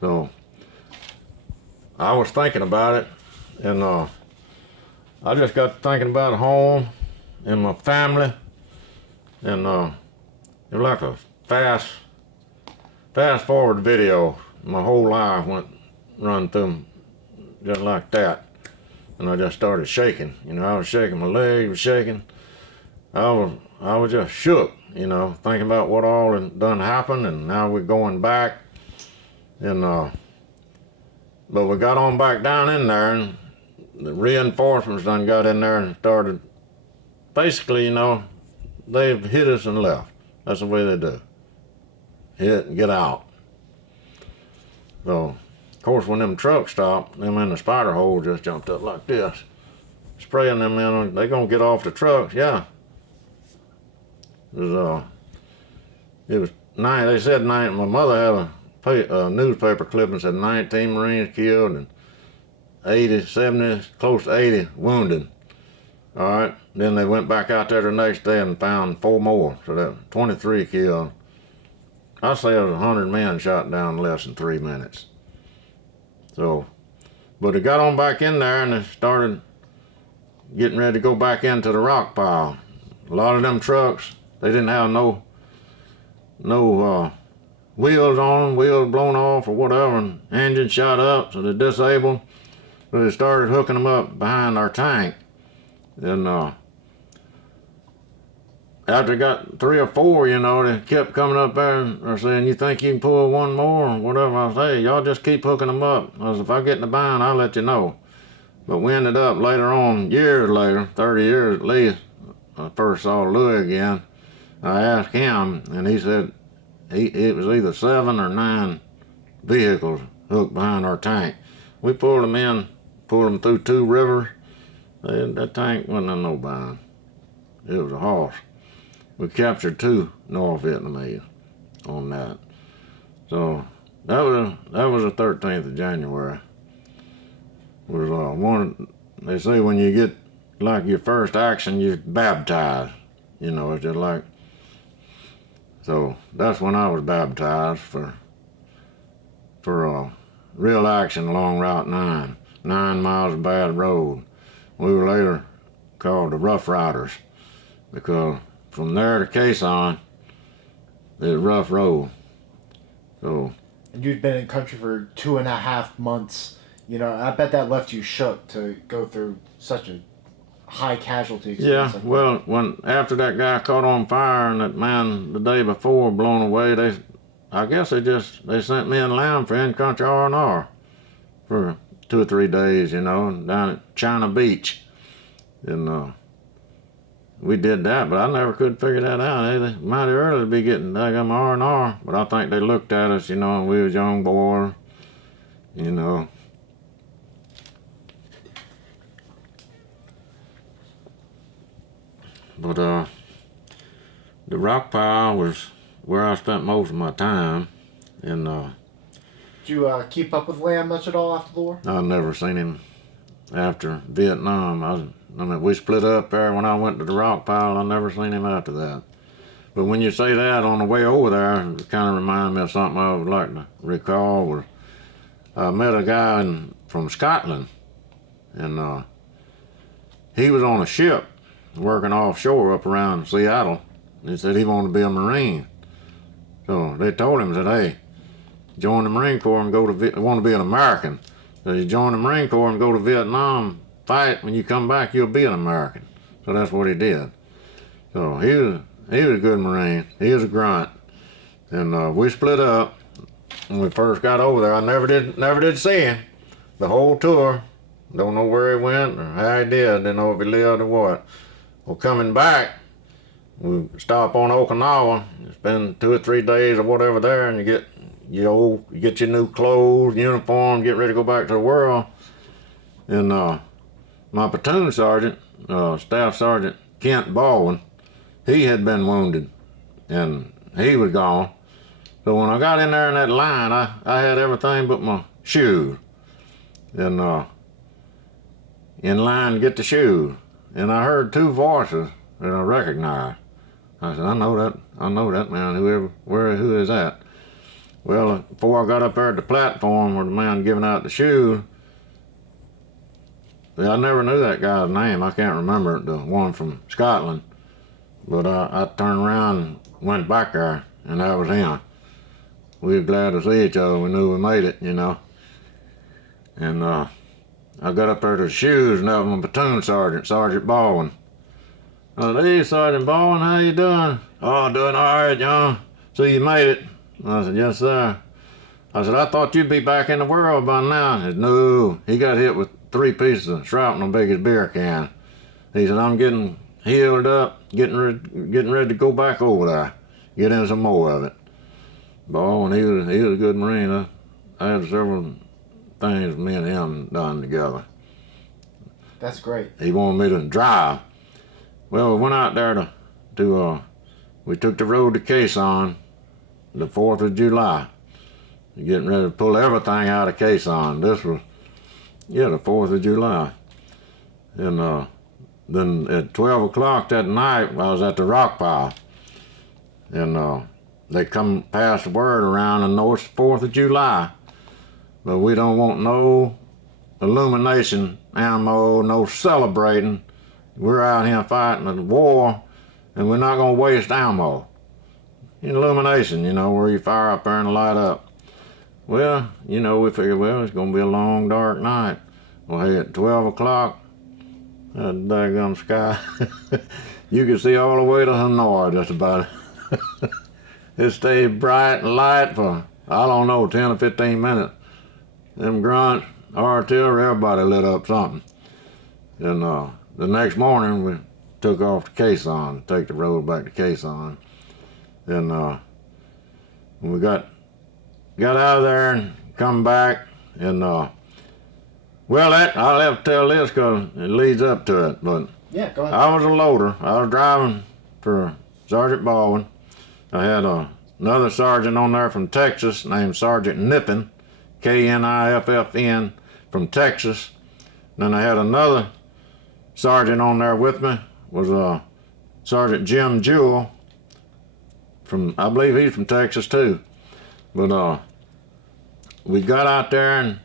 So I was thinking about it, and I just got to thinking about home and my family, and it was like a fast forward video. My whole life went run through just like that, and I just started shaking. You know, I was shaking, my legs were shaking. I was just shook, you know, thinking about what all had done happened, and now we're going back. And but we got on back down in there, and the reinforcements done got in there and started. Basically, you know, they've hit us and left. That's the way they do. Hit and get out. So, of course, when them trucks stopped, them in the spider hole just jumped up like this, spraying them in. They gonna get off the trucks, yeah. It was 9. They said 9. My mother had a newspaper clipping said 19 Marines killed and 80, 70, close to 80 wounded. All right. Then they went back out there the next day and found 4 more. So that was 23 killed. I say it was 100 men shot down in less than 3 minutes. So, but they got on back in there and they started getting ready to go back into the rock pile. A lot of them trucks, they didn't have no wheels on them, wheels blown off or whatever, and engine shot up, so they disabled. So they started hooking them up behind our tank. And after they got 3 or 4, you know, they kept coming up there and they're saying, you think you can pull one more or whatever. I said, hey, y'all just keep hooking them up. I said, if I get in the bind, I'll let you know. But we ended up later on, years later, 30 years at least, I first saw Louis again. I asked him, and he said it was either 7 or 9 vehicles hooked behind our tank. We pulled them through 2 rivers. That tank wasn't in no bind. It was a horse. We captured 2 North Vietnamese on that. So that was the 13th of January. Was one. They say when you get like your first action, you're baptized. You know, it's just like. So that's when I was baptized for real action along Route 9. 9 miles of bad road. We were later called the Rough Riders because from there to Khe Sanh, it's rough road. So. And you'd been in country for 2.5 months. You know, I bet that left you shook to go through such a high casualty experience. Yeah, well, when after that guy caught on fire and that man the day before blown away, I guess they sent me and Lamb for in-country R&R for 2 or 3 days, you know, down at China Beach. And we did that, but I never could figure that out. They mighty early to be getting daggum R&R, but I think they looked at us, you know, and we was young boys, you know. But the rock pile was where I spent most of my time, and Did you keep up with Lamb much at all after the war? I've never seen him after Vietnam. I mean, we split up there when I went to the rock pile. I never seen him after that. But when you say that on the way over there, it kind of reminded me of something I would like to recall. Was I met a guy from Scotland, and he was on a ship working offshore up around Seattle. He said he wanted to be a Marine. So they told him, said, hey, join the Marine Corps and go to want to be an American. So you join the Marine Corps and go to Vietnam, fight. When you come back, you'll be an American. So that's what he did. So he was a good Marine. He was a grunt. And we split up. When we first got over there, I never did see him. The whole tour. Don't know where he went or how he did. Didn't know if he lived or what. Well, coming back, we stop on Okinawa, spend 2 or 3 days or whatever there, and you get your new clothes, uniform, get ready to go back to the world. And my platoon sergeant, Staff Sergeant Kent Baldwin, he had been wounded, and he was gone. So when I got in there in that line, I had everything but my shoes, and in line to get the shoes. And I heard 2 voices that I recognized. I said, I know that man, who is that? Well, before I got up there at the platform where the man giving out the shoes, I never knew that guy's name. I can't remember it, the one from Scotland. But I turned around and went back there, and that was him. We were glad to see each other. We knew we made it, you know. And I got up there to the shoes, and that was my platoon sergeant, Sergeant Baldwin. I said, hey, Sergeant Baldwin, how you doing? Oh, doing all right, John. So you made it. I said, yes, sir. I said, I thought you'd be back in the world by now. He said, no, he got hit with 3 pieces of shrapnel big as beer can. He said, I'm getting healed up, getting ready to go back over there, get in some more of it. Baldwin, he was a good Marine. I had several things me and him done together. That's great. He wanted me to drive. Well, we went out there we took the road to Khe Sanh the 4th of July. Getting ready to pull everything out of Khe Sanh. This was, the 4th of July. And then at 12 o'clock that night, I was at the rock pile. And they come pass the word around and know it's the 4th of July. But we don't want no illumination ammo, no celebrating. We're out here fighting a war, and we're not going to waste ammo. Illumination, where you fire up there and light up. Well, we figured, it's going to be a long, dark night. Well, hey, at 12 o'clock, that daggum sky, you could see all the way to Hanoi, just about. It stayed bright and light for, 10 or 15 minutes. Them grunts, artillery, everybody lit up something. And the next morning, we took off to Khe Sanh, to take the road back to Khe Sanh. And when we got out of there and come back, and I'll have to tell this because it leads up to it. But yeah, go ahead. I was a loader. I was driving for Sergeant Baldwin. I had a another sergeant on there from Texas named Sergeant Niffin, K-N-I-F-F-N, from Texas. Then I had another sergeant on there with me, was Sergeant Jim Jewell, from, I believe he's from Texas too. But we got out there and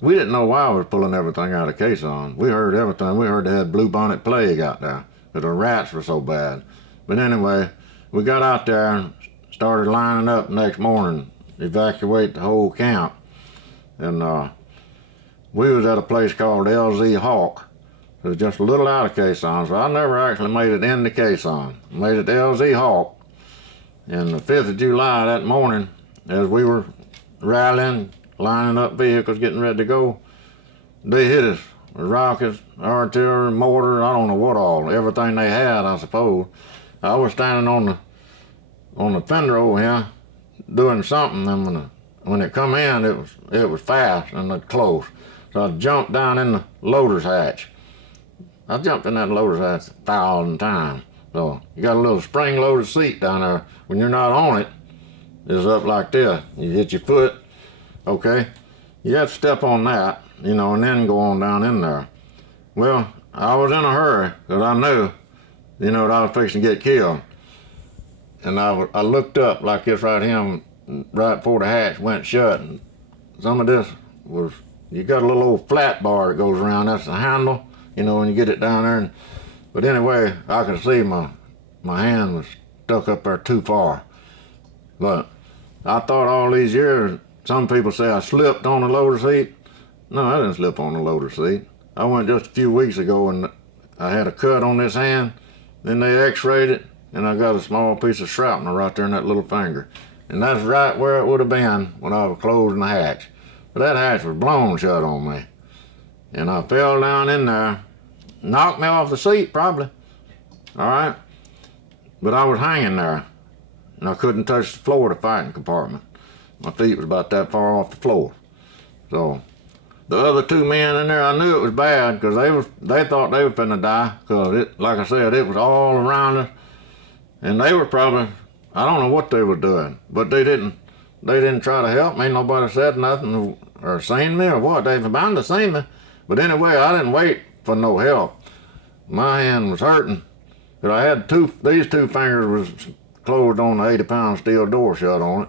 we didn't know why we were pulling everything out of Khe Sanh. We heard everything. We heard they had bluebonnet plague out there, because the rats were so bad. But anyway, we got out there and started lining up next morning, evacuate the whole camp. And we was at a place called LZ Hawk. It was just a little out of Khe Sanh, so I never actually made it into Khe Sanh. Made it to LZ Hawk. And the 5th of July that morning, as we were rallying, lining up vehicles, getting ready to go, they hit us with rockets, artillery, mortar, I don't know what all, everything they had, I suppose. I was standing on the fender over here doing something, and when it come in, it was fast and close. So I jumped down in the loader's hatch. I jumped in that loader's hatch 1,000 times. So you got a little spring-loaded seat down there. When you're not on it, it's up like this. You hit your foot, okay? You have to step on that, you know, and then go on down in there. Well, I was in a hurry, because I knew, you know, that I was fixing to get killed. And I looked up like this right here, right before the hatch went shut. And some of this was, you got a little old flat bar that goes around, that's the handle, you know, when you get it down there. But anyway, I could see my hand was stuck up there too far. But I thought all these years, some people say I slipped on the loader seat. No, I didn't slip on the loader seat. I went just a few weeks ago and I had a cut on this hand. Then they x-rayed it and I got a small piece of shrapnel right there in that little finger. And that's right where it would have been when I was closing the hatch. But that hatch was blown shut on me. And I fell down in there, knocked me off the seat probably, all right? But I was hanging there and I couldn't touch the floor of the fighting compartment. My feet was about that far off the floor. So the other 2 men in there, I knew it was bad because they thought they were finna die, because like I said, it was all around us. And they were probably, I don't know what they were doing, but they didn't try to help me. Nobody said nothing or seen me or what. They were bound to see me. But anyway, I didn't wait for no help. My hand was hurting. But I had these 2 fingers was closed on the 80-pound steel door shut on it.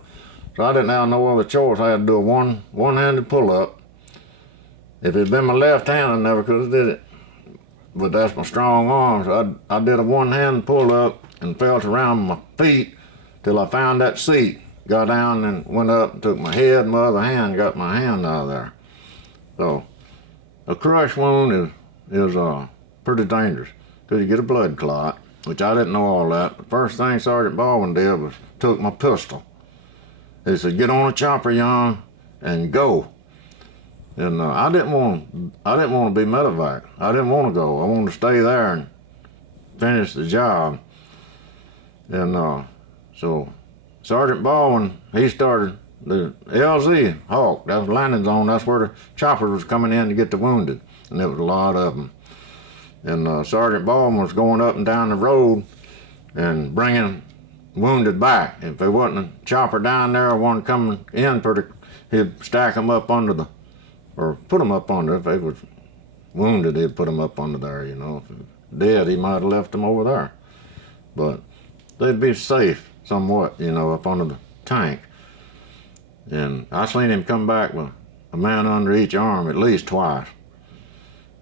So I didn't have no other choice. I had to do a one-handed pull-up. If it'd been my left hand, I never could have did it. But that's my strong arm. So I did a one-handed pull-up and felt around my feet till I found that seat. Got down and went up and took my head and my other hand, got my hand out of there. So a crush wound is pretty dangerous because you get a blood clot, which I didn't know all that. The first thing Sergeant Baldwin did was took my pistol. He said, "Get on a chopper, young, and go." And I didn't want to be medevac. I didn't want to go. I wanted to stay there and finish the job. And so Sergeant Baldwin, he started the LZ Hawk. That was landing zone. That's where the choppers was coming in to get the wounded, and there was a lot of them. And Sergeant Baldwin was going up and down the road and bringing wounded back. If there wasn't a chopper down there or one coming in, he'd stack them up under or put them up under. If they was wounded, he'd put them up under there, you know. If he was dead, he might have left them over there. But they'd be safe somewhat, you know, up under the tank. And I seen him come back with a man under each arm at least twice.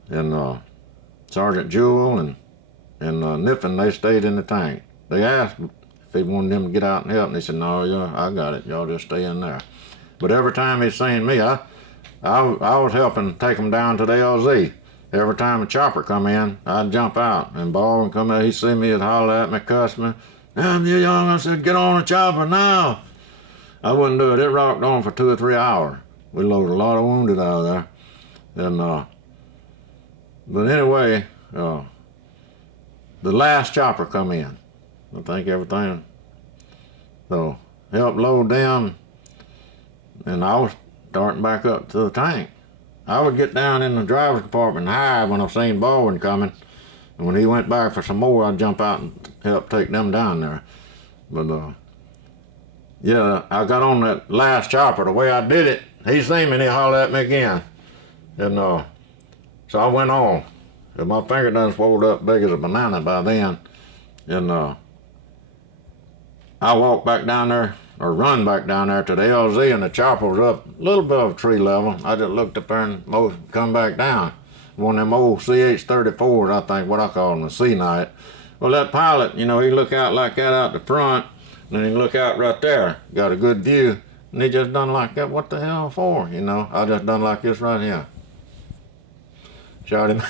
And Sergeant Jewell and Niffin, they stayed in the tank. They asked if he wanted him to get out and help, and he said, "No, yeah, I got it. Y'all just stay in there." But every time he seen me, I was helping take him down to the LZ. Every time a chopper come in, I'd jump out, and Baldwin come out, he'd see me, he'd holler at me, cuss me. "Damn you, young," I said, "get on the chopper now." I wouldn't do it. It rocked on for 2 or 3 hours. We loaded a lot of wounded out of there. And but anyway, the last chopper come in. I think everything, so helped load them, and I was starting back up to the tank. I would get down in the driver's compartment and hide when I seen Baldwin coming, and when he went back for some more, I'd jump out and help take them down there. But yeah, I got on that last chopper. The way I did it, he seen me and he hollered at me again. And so I went on. And my finger done swelled up big as a banana by then. And I walked back down there, or run back down there to the LZ, and the chopper was up a little above tree level. I just looked up there and come back down. One of them old CH-34s, I think, what I call them, a C-Night. Well, that pilot, you know, he look out like that out the front, and then he look out right there, got a good view, and he just done like that. What the hell for, you know? I just done like this right here. Shot him.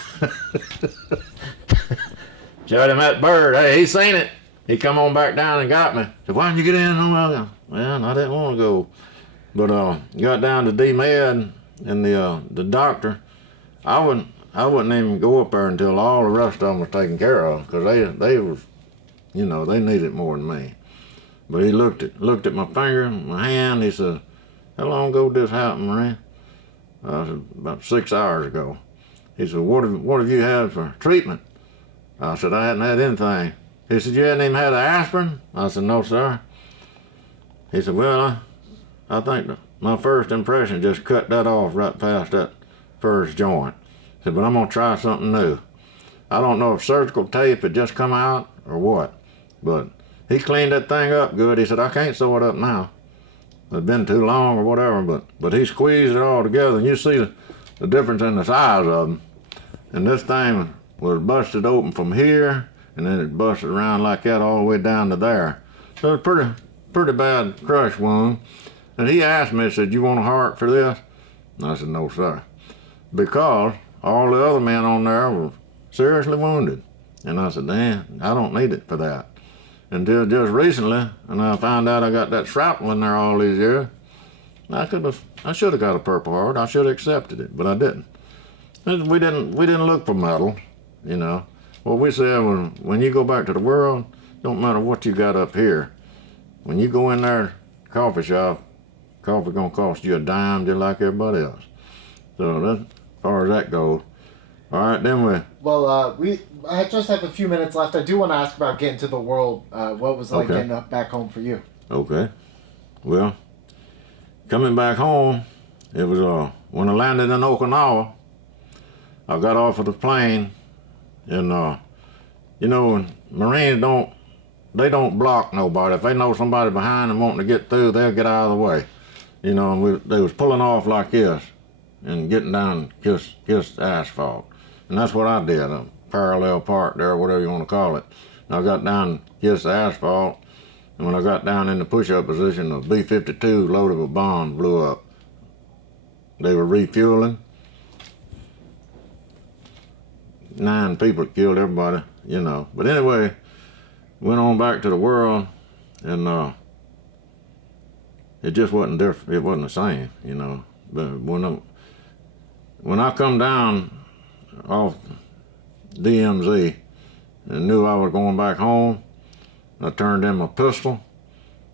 Shot him at bird. Hey, he seen it. He come on back down and got me. Said, why didn't you get in? Well, I didn't want to go. But got down to D-Med and the doctor. I wouldn't even go up there until all the rest of them was taken care of, because they was, you know, they needed more than me. But he looked at my finger, my hand. He said, how long ago did this happen, Marie? I said, about 6 hours ago. He said, what have you had for treatment? I said, I hadn't had anything. He said, you hadn't even had an aspirin? I said, no, sir. He said, well, I think my first impression just cut that off right past that first joint. He said, but I'm going to try something new. I don't know if surgical tape had just come out or what, but he cleaned that thing up good. He said, I can't sew it up now. It's been too long or whatever, but he squeezed it all together, and you see the difference in the size of them. And this thing was busted open from here, and then it busted around like that all the way down to there. So it's pretty bad crush wound. And he asked me, he said, you want a heart for this? And I said, no, sir. Because all the other men on there were seriously wounded. And I said, Dan, I don't need it for that. Until just recently, and I found out I got that shrapnel in there all these years. I should have got a Purple Heart. I should have accepted it, but I didn't. We didn't look for metal, you know. What we said was, when you go back to the world, don't matter what you got up here. When you go in there, coffee shop, coffee gonna cost you a dime just like everybody else. So that's as far as that goes. All right, then we. Well, I just have a few minutes left. I do want to ask about getting to the world. What was it like getting up back home for you? Okay. Well, coming back home, it was when I landed in Okinawa. I got off of the plane, and you know, Marines don't block nobody. If they know somebody behind them wanting to get through, they'll get out of the way. You know, and they was pulling off like this and getting down just asphalt. And that's what I did, a parallel park there, whatever you want to call it. And I got down just asphalt, and when I got down in the push-up position, the B-52 loaded with bombs blew up. They were refueling. 9 people killed everybody, you know. But anyway, went on back to the world, and it just wasn't different. It wasn't the same, you know. But when I come down off DMZ and knew I was going back home, I turned in my pistol.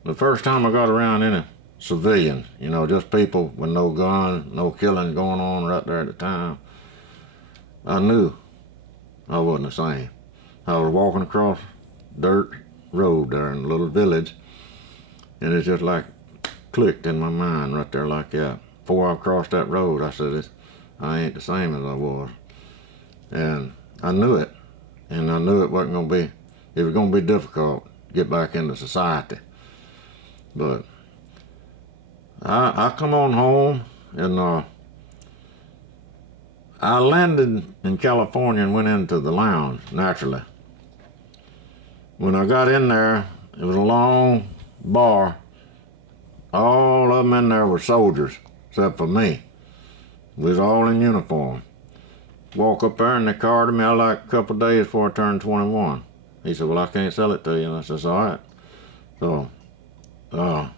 The first time I got around any civilians, you know, just people with no gun, no killing going on right there at the time, I knew I wasn't the same. I was walking across dirt road there in a little village, and it just like clicked in my mind right there like that. Before I crossed that road, I said, I ain't the same as I was. And I knew it. And I knew it wasn't going to be, it was going to be difficult to get back into society. But I come on home, and I landed in California and went into the lounge, naturally. When I got in there, it was a long bar. All of them in there were soldiers, except for me. We was all in uniform. Walk up there and they carded me. I like a couple of days before I turned 21. He said, well, I can't sell it to you. And I said, all right. So, a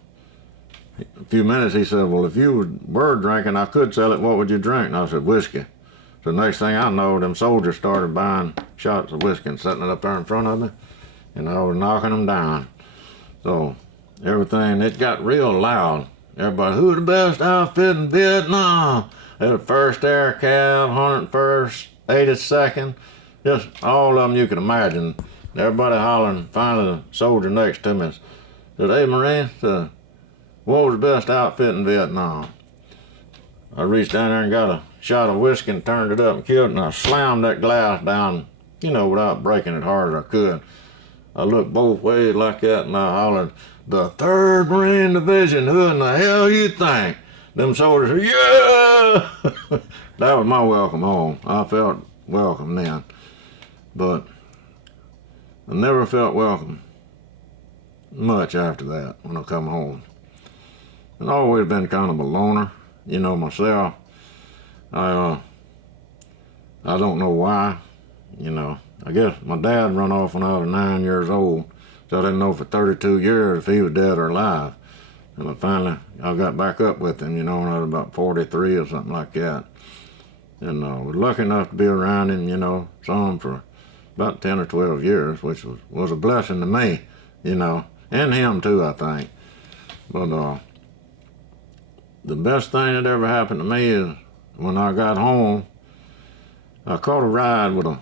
few minutes he said, well, if you were drinking, I could sell it. What would you drink? And I said, whiskey. So the next thing I know, them soldiers started buying shots of whiskey and setting it up there in front of me. And I was knocking them down. So everything, it got real loud. Everybody, who's the best outfit in Vietnam? They were 1st Air Cav, 101st, 82nd, just all of them you can imagine. Everybody hollering. Finally, the soldier next to me said, hey, Marine, what was the best outfit in Vietnam? I reached down there and got a shot of whiskey and turned it up and killed it, and I slammed that glass down, without breaking it hard as I could. I looked both ways like that and I hollered, "The 3rd Marine Division, who in the hell you think?" Them soldiers said, "Yeah!" That was my welcome home. I felt welcome then. But I never felt welcome much after that when I come home. I've always been kind of a loner, myself. I don't know why, I guess my dad run off when I was 9 years old, so I didn't know for 32 years if he was dead or alive. And I got back up with him, when I was about 43 or something like that. And was lucky enough to be around him, saw him for about 10 or 12 years, which was a blessing to me, and him too, I think. But the best thing that ever happened to me is when I got home, I caught a ride with a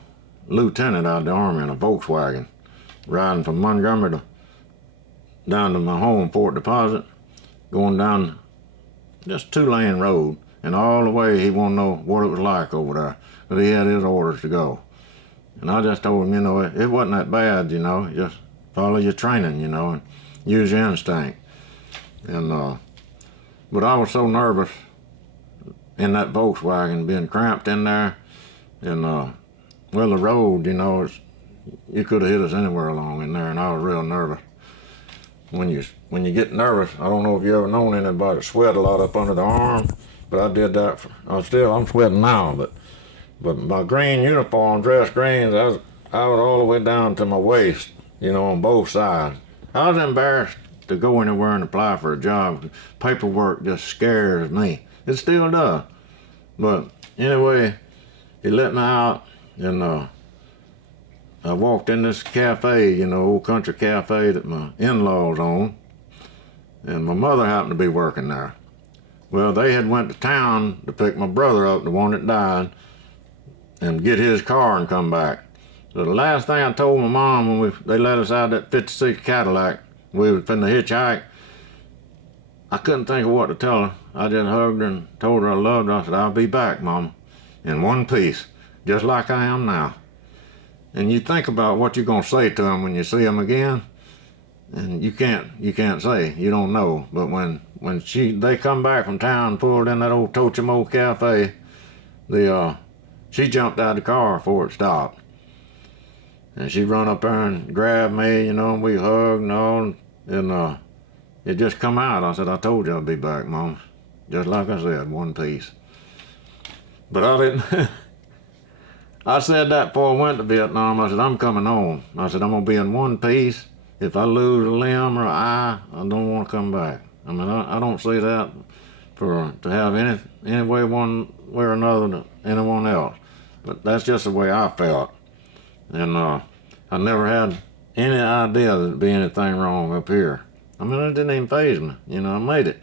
lieutenant out of the Army in a Volkswagen, riding from Montgomery down to my home, Fort Deposit, going down just 2-lane road, and all the way he wanted to know what it was like over there, but he had his orders to go. And I just told him, it wasn't that bad, just follow your training, and use your instinct. And but I was so nervous in that Volkswagen, being cramped in there, and the road, you could have hit us anywhere along in there, and I was real nervous. When you get nervous, I don't know if you ever known anybody sweat a lot up under the arm, but I did that. I'm sweating now, but my green uniform, dress greens, I was all the way down to my waist, on both sides. I was embarrassed to go anywhere and apply for a job. Paperwork just scares me. It still does. But anyway, he let me out, and I walked in this cafe, old country cafe that my in-laws own, and my mother happened to be working there. Well, they had went to town to pick my brother up, the one that died, and get his car and come back. So the last thing I told my mom when they let us out that 56 Cadillac, we was finna hitchhike, I couldn't think of what to tell her. I just hugged her and told her I loved her. I said, "I'll be back, Mama, in one piece, just like I am now." And you think about what you're gonna say to them when you see them again, and you can't say, you don't know. But when they come back from town and pulled in that old Tochimo cafe, she jumped out of the car before it stopped. And she run up there and grabbed me, and we hugged and all, and it just come out. I said, "I told you I'd be back, Mom." Just like I said, one piece. But I didn't. I said that before I went to Vietnam. I said, "I'm coming home." I said, "I'm gonna be in one piece. If I lose a limb or an eye, I don't want to come back." I mean, I don't see that to have any way one way or another to anyone else. But that's just the way I felt. And I never had any idea that there'd be anything wrong up here. I mean, it didn't even faze me. I made it.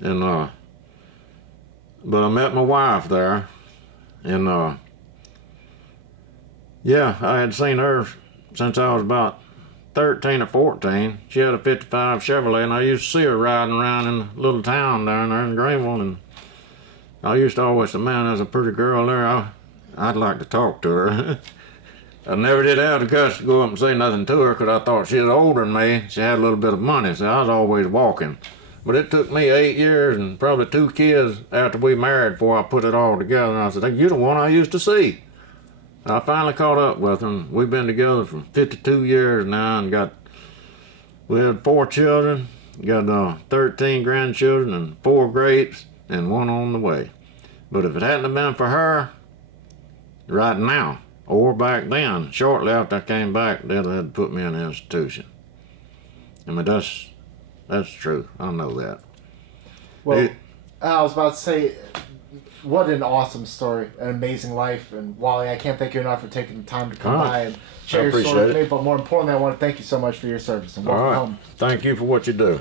And but I met my wife there, and yeah, I had seen her since I was about 13 or 14. She had a 55 Chevrolet, and I used to see her riding around in the little town down there in Greenville, and I used to always say, "Man, there's a pretty girl there. I'd like to talk to her." I never did have the guts to go up and say nothing to her because I thought she was older than me. She had a little bit of money, so I was always walking. But it took me 8 years and probably 2 kids after we married before I put it all together. And I said, "Hey, you're the one I used to see." I finally caught up with her, and we've been together for 52 years now, and we had 4 children, got 13 grandchildren, and 4 greats, and 1 on the way. But if it hadn't have been for her, right now, or back then, shortly after I came back, they'd have had to put me in an institution. I mean, that's true. I know that. Well, I was about to say, what an awesome story, an amazing life, and Wally, I can't thank you enough for taking the time to come by and share your story with me. But more importantly, I want to thank you so much for your service and welcome home. Thank you for what you do.